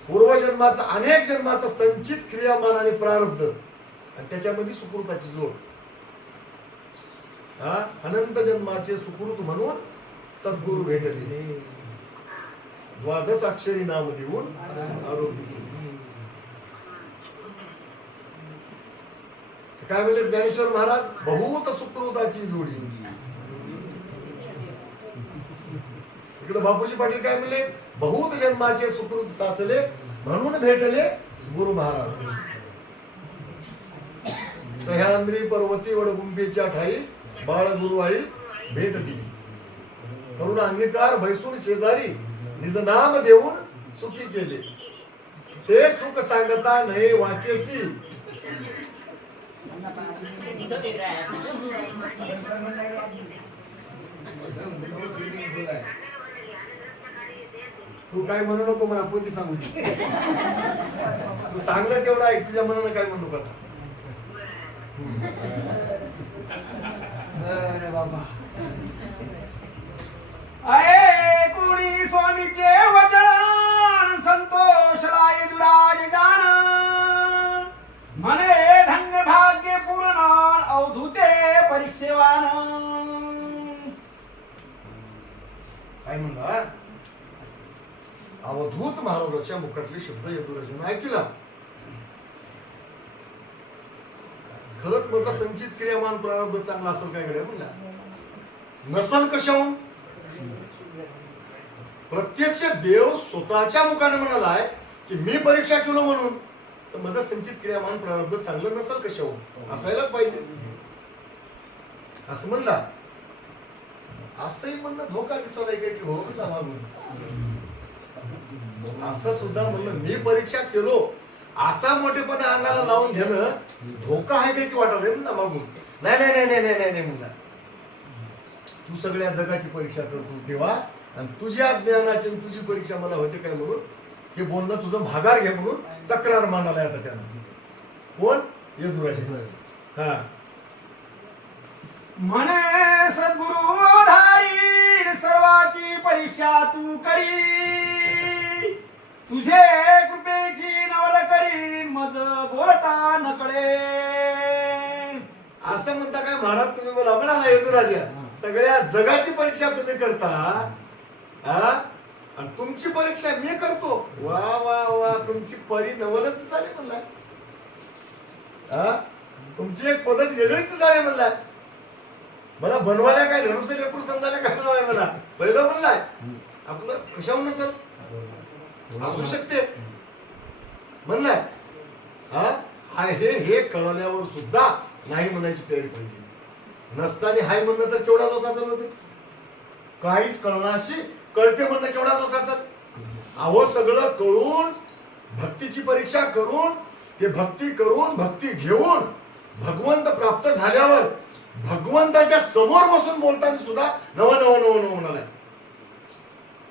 पूर्वजन्माचा अनेक जन्माचा संचित क्रियामान आणि प्रारब्ध आणि त्याच्यामध्ये सुकृताची जोड हा अनंत जन्माचे सुकृत म्हणून सद्गुरू भेटले. द्वादश अक्षरी नाम देऊन आरोग्य काय म्हणले ज्ञानेश्वर महाराज बहुत सुकृताची जोडी. इकडे बापूजी पाटील काय म्हणले बहुत जन्माचे सुकृत साचले म्हणून भेटले गुरु महाराज. सह्याद्री पर्वती वडगुंबीच्या ठाई बाळ गुरु आई भेट दिली. करुण अंगीकार बैसून शेजारी निज नाम देऊन सुखी केले. ते सुख सांगता नाही वाचेसी तू काय म्हणू नको मला पोती सांगू दे. तू सांगलं तेवढं ऐक तुझ्या मनानं काय म्हणू का अरे बाबा अये कोणी स्वामीचे वचन संतोष राय दुराज जान म्हणे धन्य भाग्य पूर्ण अवधूते परीक्षेवान. काय म्हणला अवधूत महाराजाच्या मुखातले शब्द यदुराजाने ऐकला. खरंच माझा संचित क्रियामान प्रारब्ध चांगला असेल काय घड्या म्हणला नसल कशाहून प्रत्यक्ष देव स्वतःच्या मुखाने म्हणालाय की मी परीक्षा केलो म्हणून तर माझं संचित क्रियामान प्रारब्ध चांगलं नसल कशाहून असायलाच पाहिजे असं म्हणला. असंही म्हणणं धोका दिसायला काय की हो म्हणला मागून असं सुद्धा म्हणलं मी परीक्षा केलो असा मोठेपणा अंगाला लावून घेणं धोका आहे काय की वाटत म्हणला मागून. नाही नाही नाही नाही नाही नाही म्हणला तू सगळ्या जगाची परीक्षा करतो देवा आणि तुझ्या ज्ञानाची तुझी परीक्षा मला होते काय म्हणून हे बोलणं तुझं भागार घे म्हणून तक्रार मांडायला आता त्यानं. कोण यदुराजे हा म्हणे सद्गुरु अवधारी सर्वाची परीक्षा तू करी तुझे कृपेची नवल करी मज बोलता नकळे. असं म्हणता काय महाराज तुम्ही मला म्हणाला यदुराजा सगळ्या जगाची परीक्षा तुम्ही करता हा आणि तुमची परीक्षा मी करतो. वा वा वा तुमची परी नवलच झाली म्हणला हा तुमची एक पद्धत वेगळीच झाली म्हणला. मला बनवायला काय धनुष्य लेकरू समजायला काय नाही मला पहिलं म्हणलाय आपलं कशाहून नसेल असू शकते म्हणलाय हा हे कळल्यावर सुद्धा नाही म्हणायची तयारी पाहिजे. नसताना हाय म्हणणं तर केवढा दोष असेल होते काहीच कळणाशी कळते म्हणणं केवढा दोष असेल. अहो सगळं कळून भक्तीची परीक्षा करून ते भक्ती करून भक्ती घेऊन भगवंत प्राप्त झाल्यावर भगवंताच्या समोर बसून बोलताना सुद्धा नव नव नव नव म्हणालाय.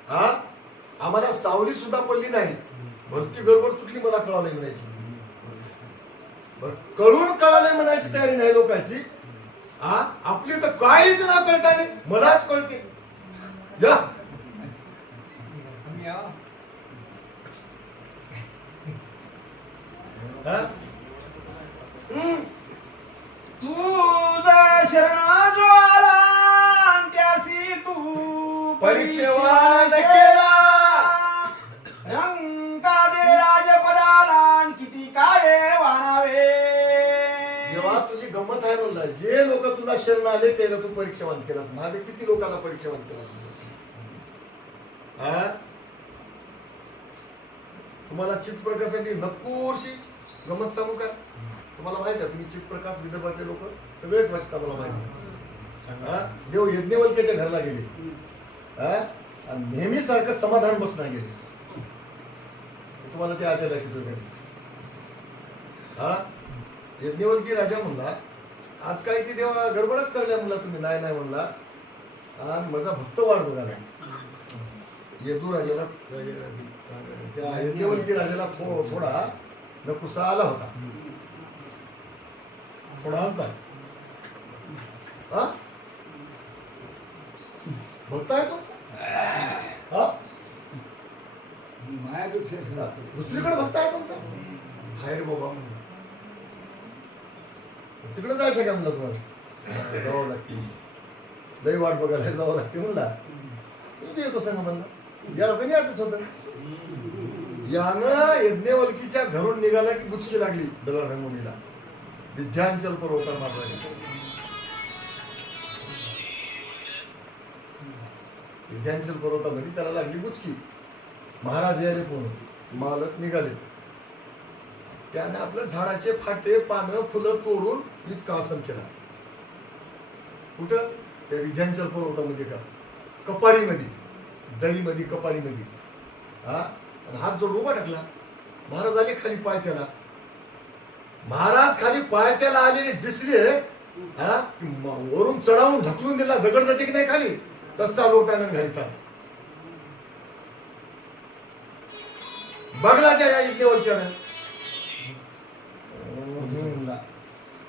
हा आम्हाला सावली सुद्धा पडली नाही भक्ती गडबड सुटली मला कळालंय म्हणायची. बर कळून कळालंय म्हणायची तयारी नाही लोकांची. हा आपली तर काहीच न कळताना मलाच कळते. या तुझा शरण जो आला त्यासी तू परीक्षेवान केला रंका दे राजपदाला किती काय शरण आले त्याला तू परीक्षावान केलास. महावीर किती लोकांना परीक्षावान केलास. हा तुम्हाला चित्तप्रकाशासाठी नक्कोशी गमत सांगू का? तुम्हाला माहिती आहे तुम्ही चित्तप्रकाश विदर्भातले लोक सगळेच वाचता मला माहिती आहे. देव यज्ञवल्क्याच्या घरला गेले आणि नेहमी सारखं समाधान बसना गेले. तुम्हाला ते आलेलं आहे की हा यज्ञवल्की राजा म्हणला आज काय की देवा गडबडच करल्या म्हणला तुम्ही. नाही नाही म्हणला आणि माझा भक्त वाढ बघायला. यदू राजाला त्या यज्ञवल्की राजाला थोडा नकुसा आला होता. थोडा आलता भक्त आहे तुमचा दुसरीकडे भक्त आहे तुमचा हाय रे बाबा म्हणून तिकडे जायचं का म्हणलं तुम्हाला जावं लागते लई वाट बघायला जावं लागते म्हणला. येतो सांगा म्हणला याला तर याच होत. यानं यज्ञवल्कीच्या घरून निघाला की बुचकी लागली दलाल मुनीला. विद्यांचल पर्वता मारला. विद्यांचल पर्वतामध्ये त्याला लागली बुचकी. महाराज यायले पूर्ण मालक निघाले. त्याने आपल्या झाडाचे फाटे पानं फुलं तोडून इतका आसन केला. कुठं त्या विद्यांचल पर्वतामध्ये का कपारीमध्ये दरीमध्ये कपारीमध्ये आणि हात जोड उभा टाकला. महाराज आले खाली पाय त्याला. महाराज खाली पाय त्याला आलेले दिसले वरून चढावून ढकलून दिला. दगड जाते की नाही खाली तसा लोटानं घालतात. बघला त्या यज्ञवल्क्यानं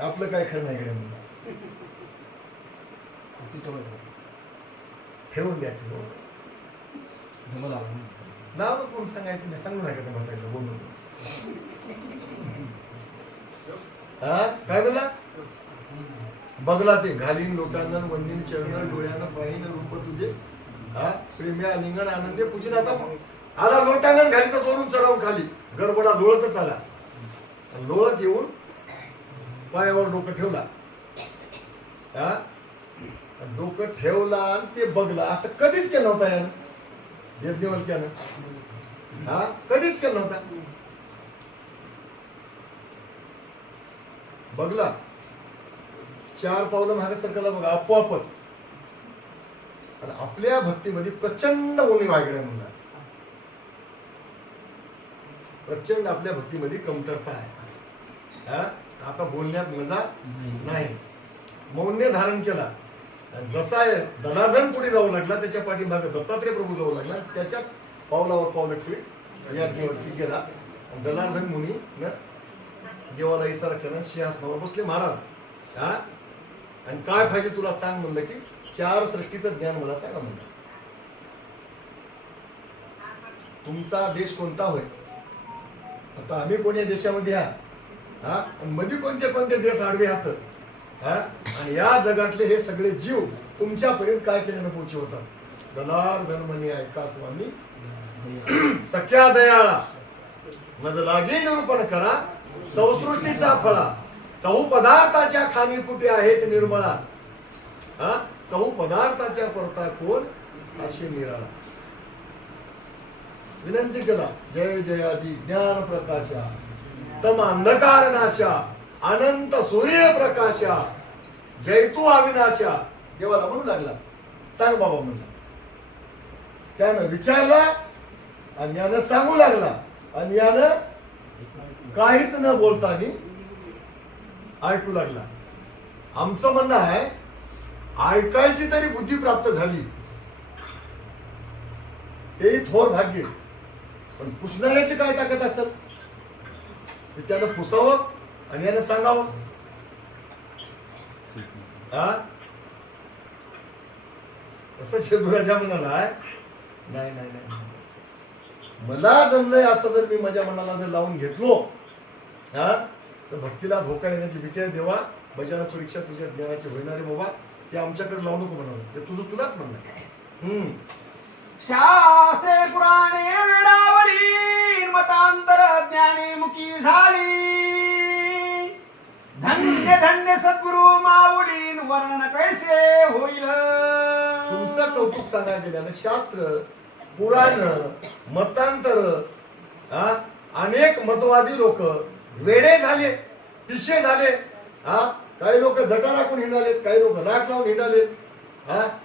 आपलं काय खरं नाही कडे म्हणला. ठेवून द्या नाव कोण सांगायचं नाही. सांगू नका म्हातारीला बोलून. काय बोला बघला ते घालीन लोटांना वंदीन चरण डोळ्यानं पाहिन रूप तुझे प्रेम्या लिंगण आनंदे पूजित. आता आला लोटांगण घाली तर वरून चढावून खाली गरबडा लोळतच आला. लोळत येऊन पायावर डोकं ठेवला. डोकं ठेवला आणि ते बघला. असं कधीच केलं नव्हता यानं यज्ञवल्क्यानं. कधीच केलं नव्हता. बघला 4 पावलं मागे सरकारला बघा आपोआपच. आणि आपल्या भक्तीमध्ये प्रचंड उणी वागड्या म्हणला. प्रचंड आपल्या भक्तीमध्ये कमतरता आहे. आता बोलण्यात मजा नाही. मौन्य धारण केला. जसा दलार्दन पुढे जाऊ लागला त्याच्या पाठीमागे दत्तात्रय प्रभू जाऊ लागला. त्याच्याच पावलावर पावलं ठेवी यज्ञवल्की गेला. दलार्दन मुनी देवाला इशारा केला. सिंहासनावर बसले महाराज. आणि काय पाहिजे तुला सांग म्हणलं की 4 सृष्टीचं ज्ञान मला सांगा म्हणलं. तुमचा देश कोणता होय. आता आम्ही कोण्या देशामध्ये आहात मध्ये कोणते कोणते देश आडवे आहात. आणि या जगातले हे सगळे जीव तुमच्यापर्यंत काय केल्यानं पोहोचवतात. दलार्दन म्हणे ऐका स्वामी सख्या दयाळा मज लागे निरूपण करा. चौसृष्टीचा फळा चहू पदार्थाच्या खाणी कुठे आहेत निर्मळा. चहू पदार्थाच्या परता कोण अशी निराळा. विनंती केला जय जयाजी ज्ञान प्रकाशा तम अंधकार नाशा अनंत सूर्य प्रकाशा जय तू अविनाशा. देवाला म्हणू लागला सांग बाबा म्हणजे. त्यानं विचारला आणि यानं सांगू लागला. आणि यानं काहीच न बोलताना ऐकू लागला. आमचं म्हणणं आहे ऐकायची तरी बुद्धी प्राप्त झाली तेही थोर भाग्य. पण पुसणाऱ्याची काय ताकद असेल ते त्यानं पुसावं आणि यानं सांगावं. असं शेदुराजा म्हणाला नाही नाही नाही मला जमलंय असं जर मी माझ्या मनाला जर लावून घेतलो तर भक्तीला धोका येण्याची भीती आहे. देवा बजाना परीक्षा तुझ्या ज्ञानाची होणारे बाबा ते आमच्याकडे लावू नको म्हणाल. ते तुझं तुलाच म्हणणं. शास्त्रे पुराणे वेळावली मतांतर ज्ञानी मुखी झाली. धन्य धन्य धन्य सद्गुरु माऊलीन वर्णन कैसे होईल. तुमचं कौतुक सांगायला गेल्यानं शास्त्र, पुराण, मतांतर, अनेक मतवादी लोक वेडे झाले, पिशे झाले. काही लोक जटा राखून हिंडालेत, काही लोक राख लावून हिंडालेत,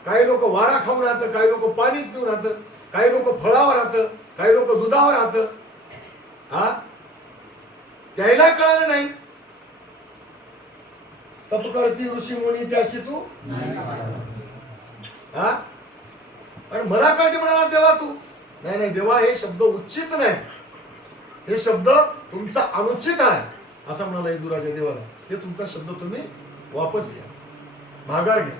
काही लोक वारा खाऊन राहतं, काही लोक पाणीच पिऊन राहतं, काही लोक फळावर राहतं, काही लोक दुधावर राहतं. त्याला कळलं नाही. तप करती ऋषी मुनी त्याशी तू आणि मला कळते म्हणाला देवा तू. नाही नाही देवा, हे शब्द उचित नाही, हे शब्द तुमचा अनुचित आहे असं म्हणाला इंदुराच्या देवाला. हे तुमचा शब्द तुम्ही वापस घ्या, माघार घ्या.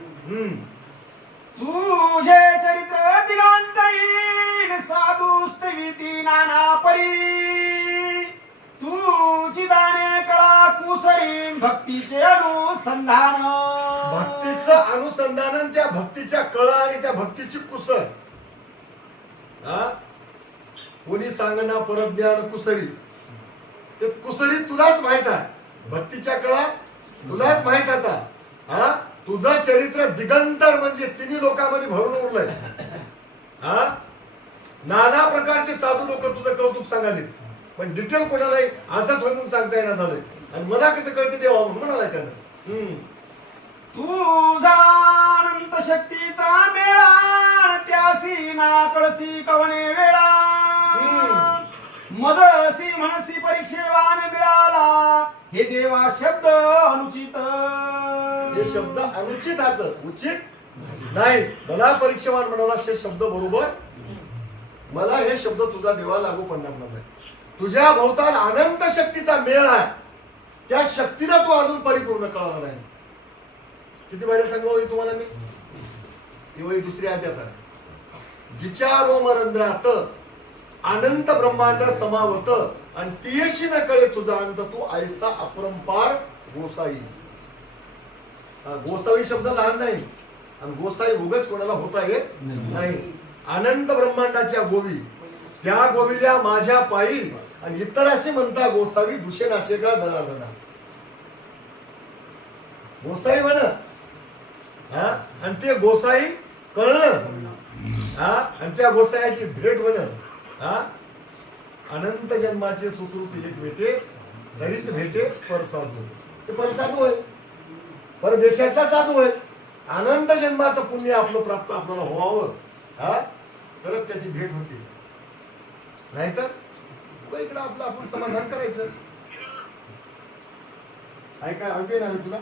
तुझे चरित्र दिगांतहीन साधू स्तविती नाना परी. तुझी दाने कळा कुसरीन भक्तीचे अनुसंधान. भक्तीचं अनुसंधान आणि त्या भक्तीच्या कळा आणि त्या भक्तीची कुसर. कोणी सांगना परज्ञान कुसरी, ते कुसरी तुलाच माहित आहे. भक्तीच्या कळा तुलाच माहित आता. तुझं चरित्र दिगंतर म्हणजे तिन्ही लोकांमध्ये भरून उरलंय. नाना प्रकारचे साधू लोक तुझं कौतुक सांगाले, पण डिटेल कोणालाही असंच म्हणून सांगता येणार झालंय. आणि मला कसं कळते देवा म्हणून म्हणाला त्यानं. तुझा अनंत शक्तीचा मेळा त्यासी ना कळसी कवणे वेळा. मजसी मनसी परीक्षेवान मिळाला हे देवा शब्द अनुचित. हे शब्द अनुचित आहेत, उचित नाही. मला परीक्षेवान म्हणाला हे शब्द बरोबर. मला हे शब्द तुझा देवा लागू पडणार नाही. तुझ्या भोवताल अनंत शक्तीचा मेळ आहे, त्या शक्तीला तू अजून परिपूर्ण कळला नाही. किती बाहेर सांगू तुम्हाला मी. ही दुसरी आयत आहे. जिच्या रोमरंध्रात अनंत ब्रह्मांड समावत आणि तियशी न कळे तुझा अंत तू ऐसा अपरंपार गोसाई. गोसावी शब्द लहान नाही आणि गोसाई उगाच कोणाला होता येत नाही. अनंत ब्रह्मांडाच्या गोवी, त्या गोवीला माझ्या पायी आणि इतर असे म्हणता गोसावी दुषेनाशे का दलादला. गोसाई म्हण आणि ते गोसाई कळलं आणि त्या गोसायाची भेट म्हण. अनंत जन्माचे सुकृत एक भेटे तरीच भेटे परसाधू. ते परसाधू आहे, परदेशातला साधू आहे. अनंत जन्माचं पुण्य आपलं प्राप्त आपल्याला व्हावं तरच त्याची भेट होते. नाहीतर इकडं आपलं आपण समाधान करायचं. ऐका ऐकू ना तुला.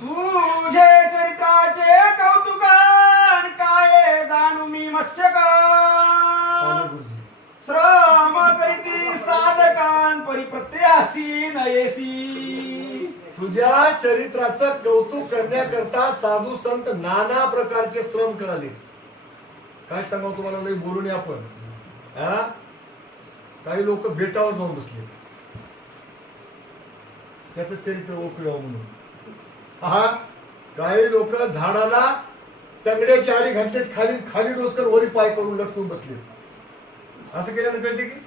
तुझे चरित्राचे कौतुकान काय जाणू मी मत्स्यक. श्रम करीती साधकान परिप्रत्यासी नयेसी. तुझ्या चरित्राचं कौतुक करण्याकरता साधू संत नाना प्रकारचे श्रम कराले. काय सांगावं तुम्हाला, लई बोलून आपण. काही लोक बेटावर जाऊन बसले, त्याचं चरित्र ओळखूया म्हणून. काही लोक झाडाला तंगड्याची आडी घातलीत, खाली खाली डोसकर वरी पाय करून लटकून बसले. असं केल्यानं कळते की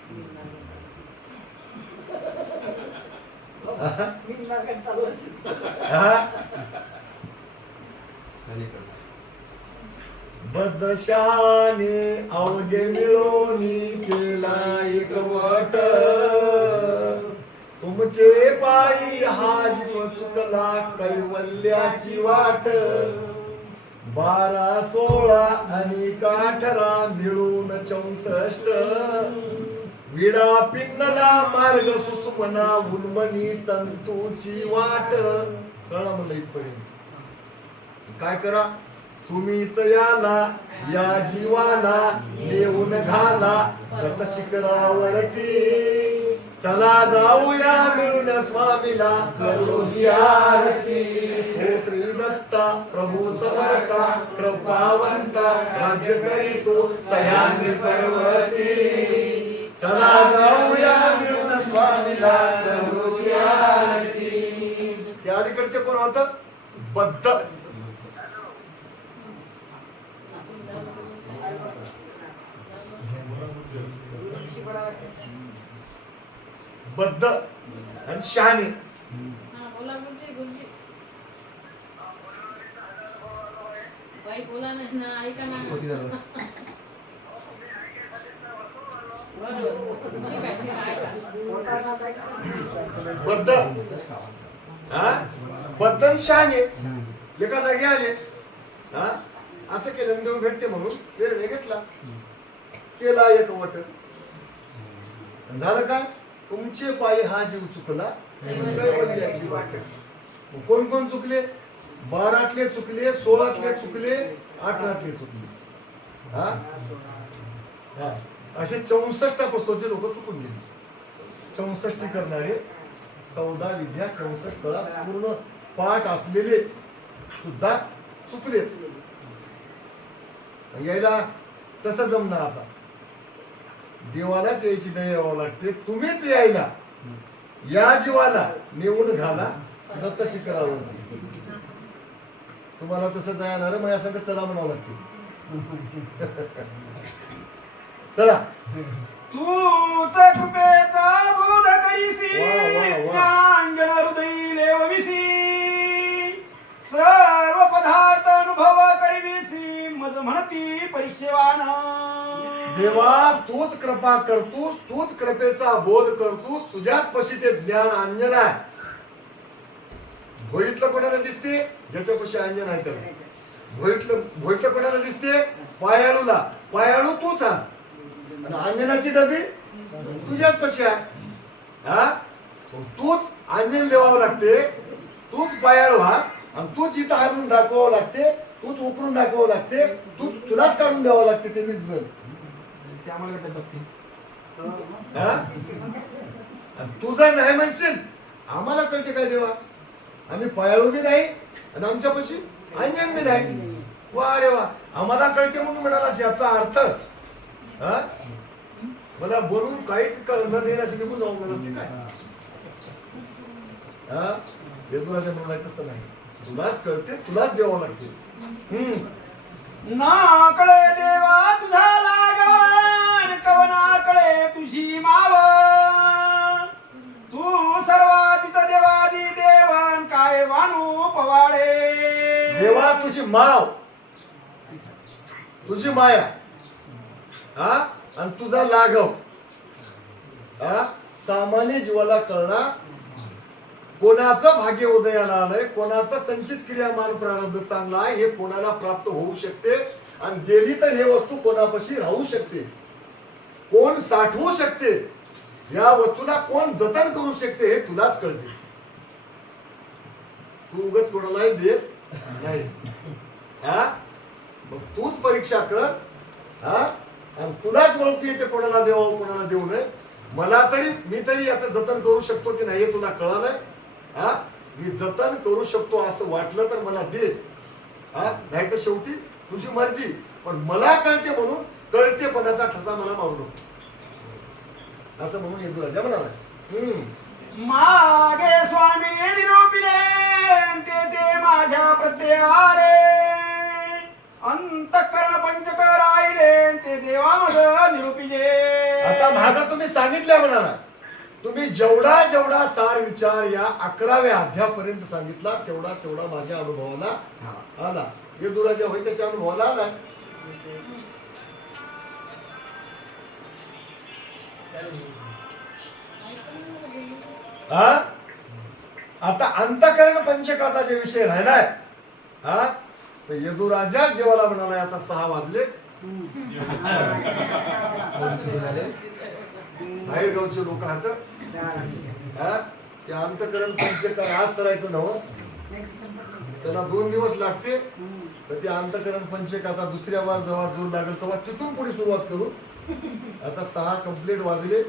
बदशाने अवघे मिळवणी केला एक वट. तुमचे पायी हा जीव चुकला कैवल्याची वाट. 12, 16 आणि 18 मिळून 64. विडा पिंगला मार्ग सुसमना उन्मनी तंतूची वाट. कळा म्हणलं इथपर्यंत. काय करा तुम्हीच याला या जीवाला नेऊन घाला गत शिखरावरती. चला जाऊया मिळून स्वामीला करूजी आरती. हो श्री दत्ता प्रभू समर्था कृपावंता राज्य करीतो सह्याद्री पर्वती. चला जाऊया मिळून स्वामीला करूजी आरती. त्या अलीकडचे कोण होत बद्ध. बद्ध आणि शहाणे. हा बोला गुरुजी गुरुजी. बाई बोला ना ऐका ना. बरोबर ठीक आहे ऐका. बद्दन हा बद्दन शहाणे एका जागी आले. हा असं केलं देऊन भेटते म्हणून वेळ घेतला, केला एक वट. झालं काय? तुमचे पायी हा जीव चुकला कैवल्याची वाट. कोण कोण चुकले? 12तले चुकले, 16तले चुकले, 18तले चुकले. हा हा असे 64 पुस्तकाचे लोक चुकून गेले. 64 करणारे 14 विद्या 64 कळा पूर्ण पाठ असलेले सुद्धा चुकलेच. यायला तसं जमणार. आता देवालाच यायची नाही यावं लागते. तुम्हीच यायला या जीवाला नेऊन घाला दत्त शिखरावरती. तुम्हाला तसं जाणार माझ्या संगत चला म्हणावं लागते. चला. तूच कृपेचा बोध करीसी वा, वा, वा. ज्ञानजन हृदयी लेवविसी सर्व पदार्थ अनुभव करीसी मज म्हणती परीक्षेवान. देवा तूच कृपा करतोस, तूच कृपेचा बोध करतोस, तुझ्याच पशी ते ज्ञान अंजन आहे. भोईतलं कोणाला दिसते? ज्याच्यापाशी अंजन आहे त्याला. भोईतलं कोणाला दिसते? पायाळूला. पायाळू तूच आहेस आणि अंजनाची डबी तुझ्याच पशी आहे. हा तूच अंजन लिहावं लागते, तूच पायाळू आहेस आणि तूच इथं हारून दाखवावं लागते, तूच उकरून दाखवावं लागते, तुलाच काढून द्यावं लागते. ते निजल तुझा नाही म्हणशील आम्हाला कळते काय देवा? आम्ही पायाळू बी नाही आणि आमच्यापाशी अंजन बी नाही. वा रे वा, आम्हाला कळते म्हणून म्हणाला याचा अर्थ. हा मला बोलून काहीच न देण्यासाठी निघून जाऊ नसते काय? हा येदुराच्या म्हणाला तसं नाही. तुलाच कळते, तुलाच द्यावं लागते. ना कळे देवा तुझा लागण कवना कळे तुझी माव. तू सर्वातीत देवादी देवन काय वानू पवाडे. देवा तुझी माव, तुझी माया, हा आणि तुझा लाघव. हा सामान्य जीवाला कळणार कोणाचं भाग्य उदयाला आलंय, कोणाचं संचित क्रियामान प्रारब्ध चांगला आहे हे कोणाला प्राप्त होऊ शकते. आणि गेली तर हे वस्तू कोणापाशी राहू शकते, कोण साठवू शकते, या वस्तूला कोण जतन करू शकते हे तुलाच कळते. तू उगाच कोणालाही देत नाहीस. हा मग तूच परीक्षा कर. हा आणि तुलाच ओळखू येते कोणाला देवावं कोणाला देऊ नये. मला तरी मी तरी याचं जतन करू शकतो की नाही हे तुला कळालंय. हा मी जतन करू शकतो असं वाटलं तर मला दे. हा नाही तर शेवटी तुझी मर्जी. पण मला कळते म्हणून कळतेपणाचा ठसा मला मारू नको असं म्हणून येदुराजा म्हणाला. मागे स्वामी निरूपिले ते माझ्या प्रत्ययारे. अंतःकरण पंचक राहिले ते देवा मग निरूपिले. आता भागा तुम्ही सांगितल्या म्हणाला. तुम्ही जेवढा जेवढा सार विचार या 11व्या अध्यायापर्यंत सांगितला तेवढा तेवढा माझ्या अनुभवाला आला. येदुराजा होय त्याच्या अनुभवाला आला. हा आता अंतःकरण पंचकाचा जे विषय राहिलाय हा तर येदुराजाच देवाला म्हणालाय आता 6 वाजले. बाहेर गावचे लोक आहात. ते अंतःकरण पंचकार आज करायचं नव्हतं, त्याला 2 दिवस लागते. तर ते अंतःकरण पंचकाचा दुसऱ्या वार जेव्हा जोर लागेल तेव्हा तिथून पुढे सुरुवात करू. आता 6 कंप्लीट वाजले.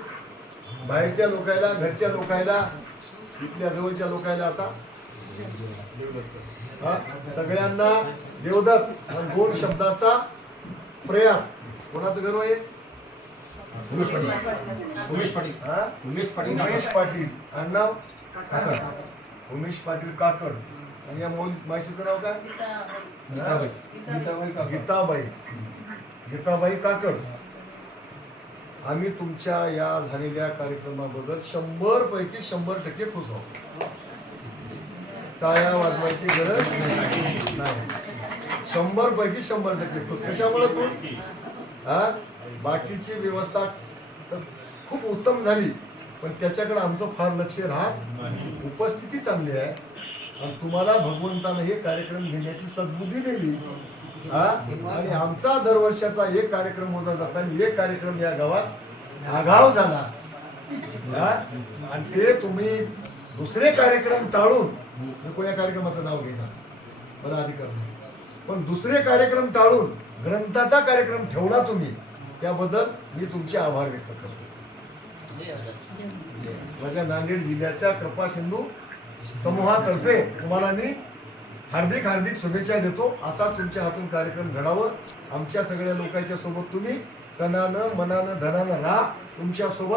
बाहेरच्या लोकायला, घरच्या लोकायला, इथल्या जवळच्या लोकायला आता सगळ्यांना देवदत्त आणि 2 शब्दाचा प्रयास. कोणाचं गर्व आहे? उमेश पाटील. आडनाव उमेश पाटील काकड. आणि या मावशीचं नाव काय? गीताबाई काकड. आम्ही तुमच्या या झालेल्या कार्यक्रमाबद्दल 100 पैकी 100% खुश आहोत. टाळ्या वाजवायची गरज नाही. 100 पैकी 100% खुश. कशामुळे खुश? हा, बाकीची व्यवस्था तर खूप उत्तम झाली, पण त्याच्याकडे आमचं फार लक्ष राहत. उपस्थिती चांगली आहे आणि तुम्हाला भगवंतानं हे कार्यक्रम घेण्याची सद्बुद्धी दिली. हा, आणि आमचा दरवर्षाचा एक कार्यक्रम मोजा जाता आणि एक कार्यक्रम या गावात आगाव झाला. हा, आणि ते तुम्ही दुसरे कार्यक्रम टाळून, मी कोण्या कार्यक्रमाचं नाव घेणार, मला अधिकार नाही, पण दुसरे कार्यक्रम टाळून ग्रंथाचा कार्यक्रम ठेवला तुम्ही, त्याबद्दल मी तुमचे आभार व्यक्त करतो. माझ्या नांदेड जिल्ह्याच्या कृपा सिंधू समूहातर्फे तुम्हाला मी हार्दिक हार्दिक शुभेच्छा देतो. असा तुमच्या हातून कार्यक्रम घडावं. आमच्या सगळ्या लोकांच्या सोबत तुम्ही तनानं मनानं धनानं राहा. तुमच्या सोबत